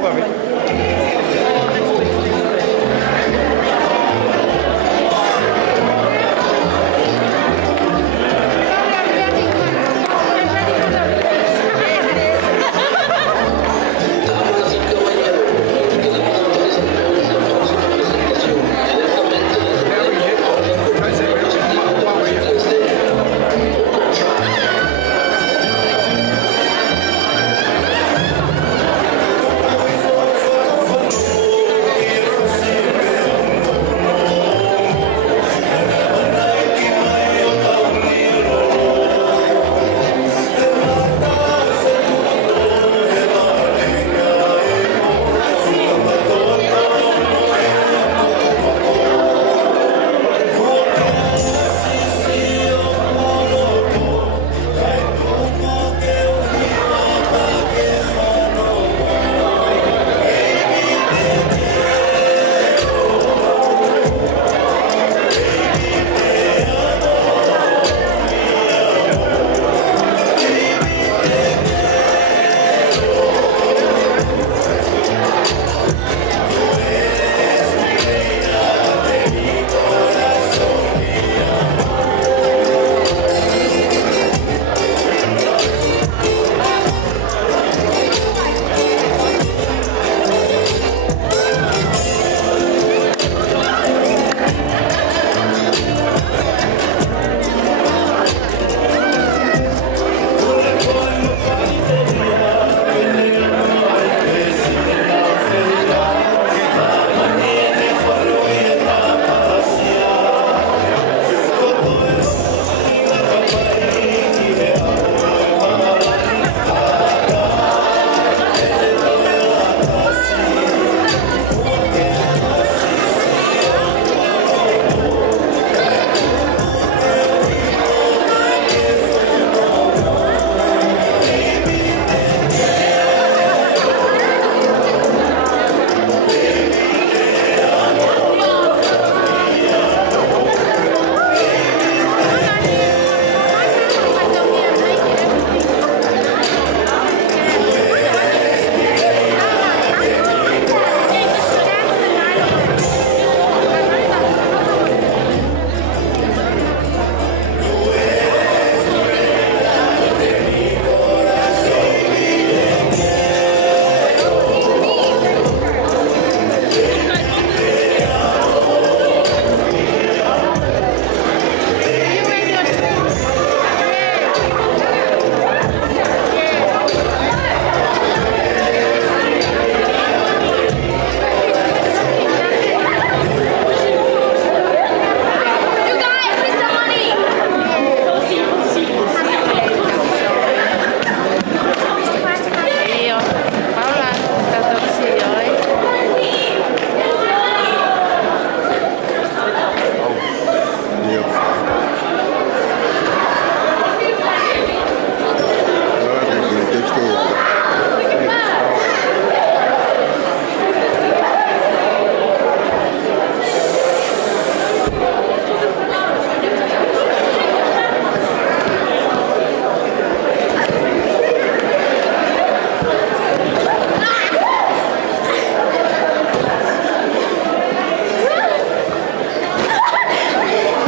We'll find him.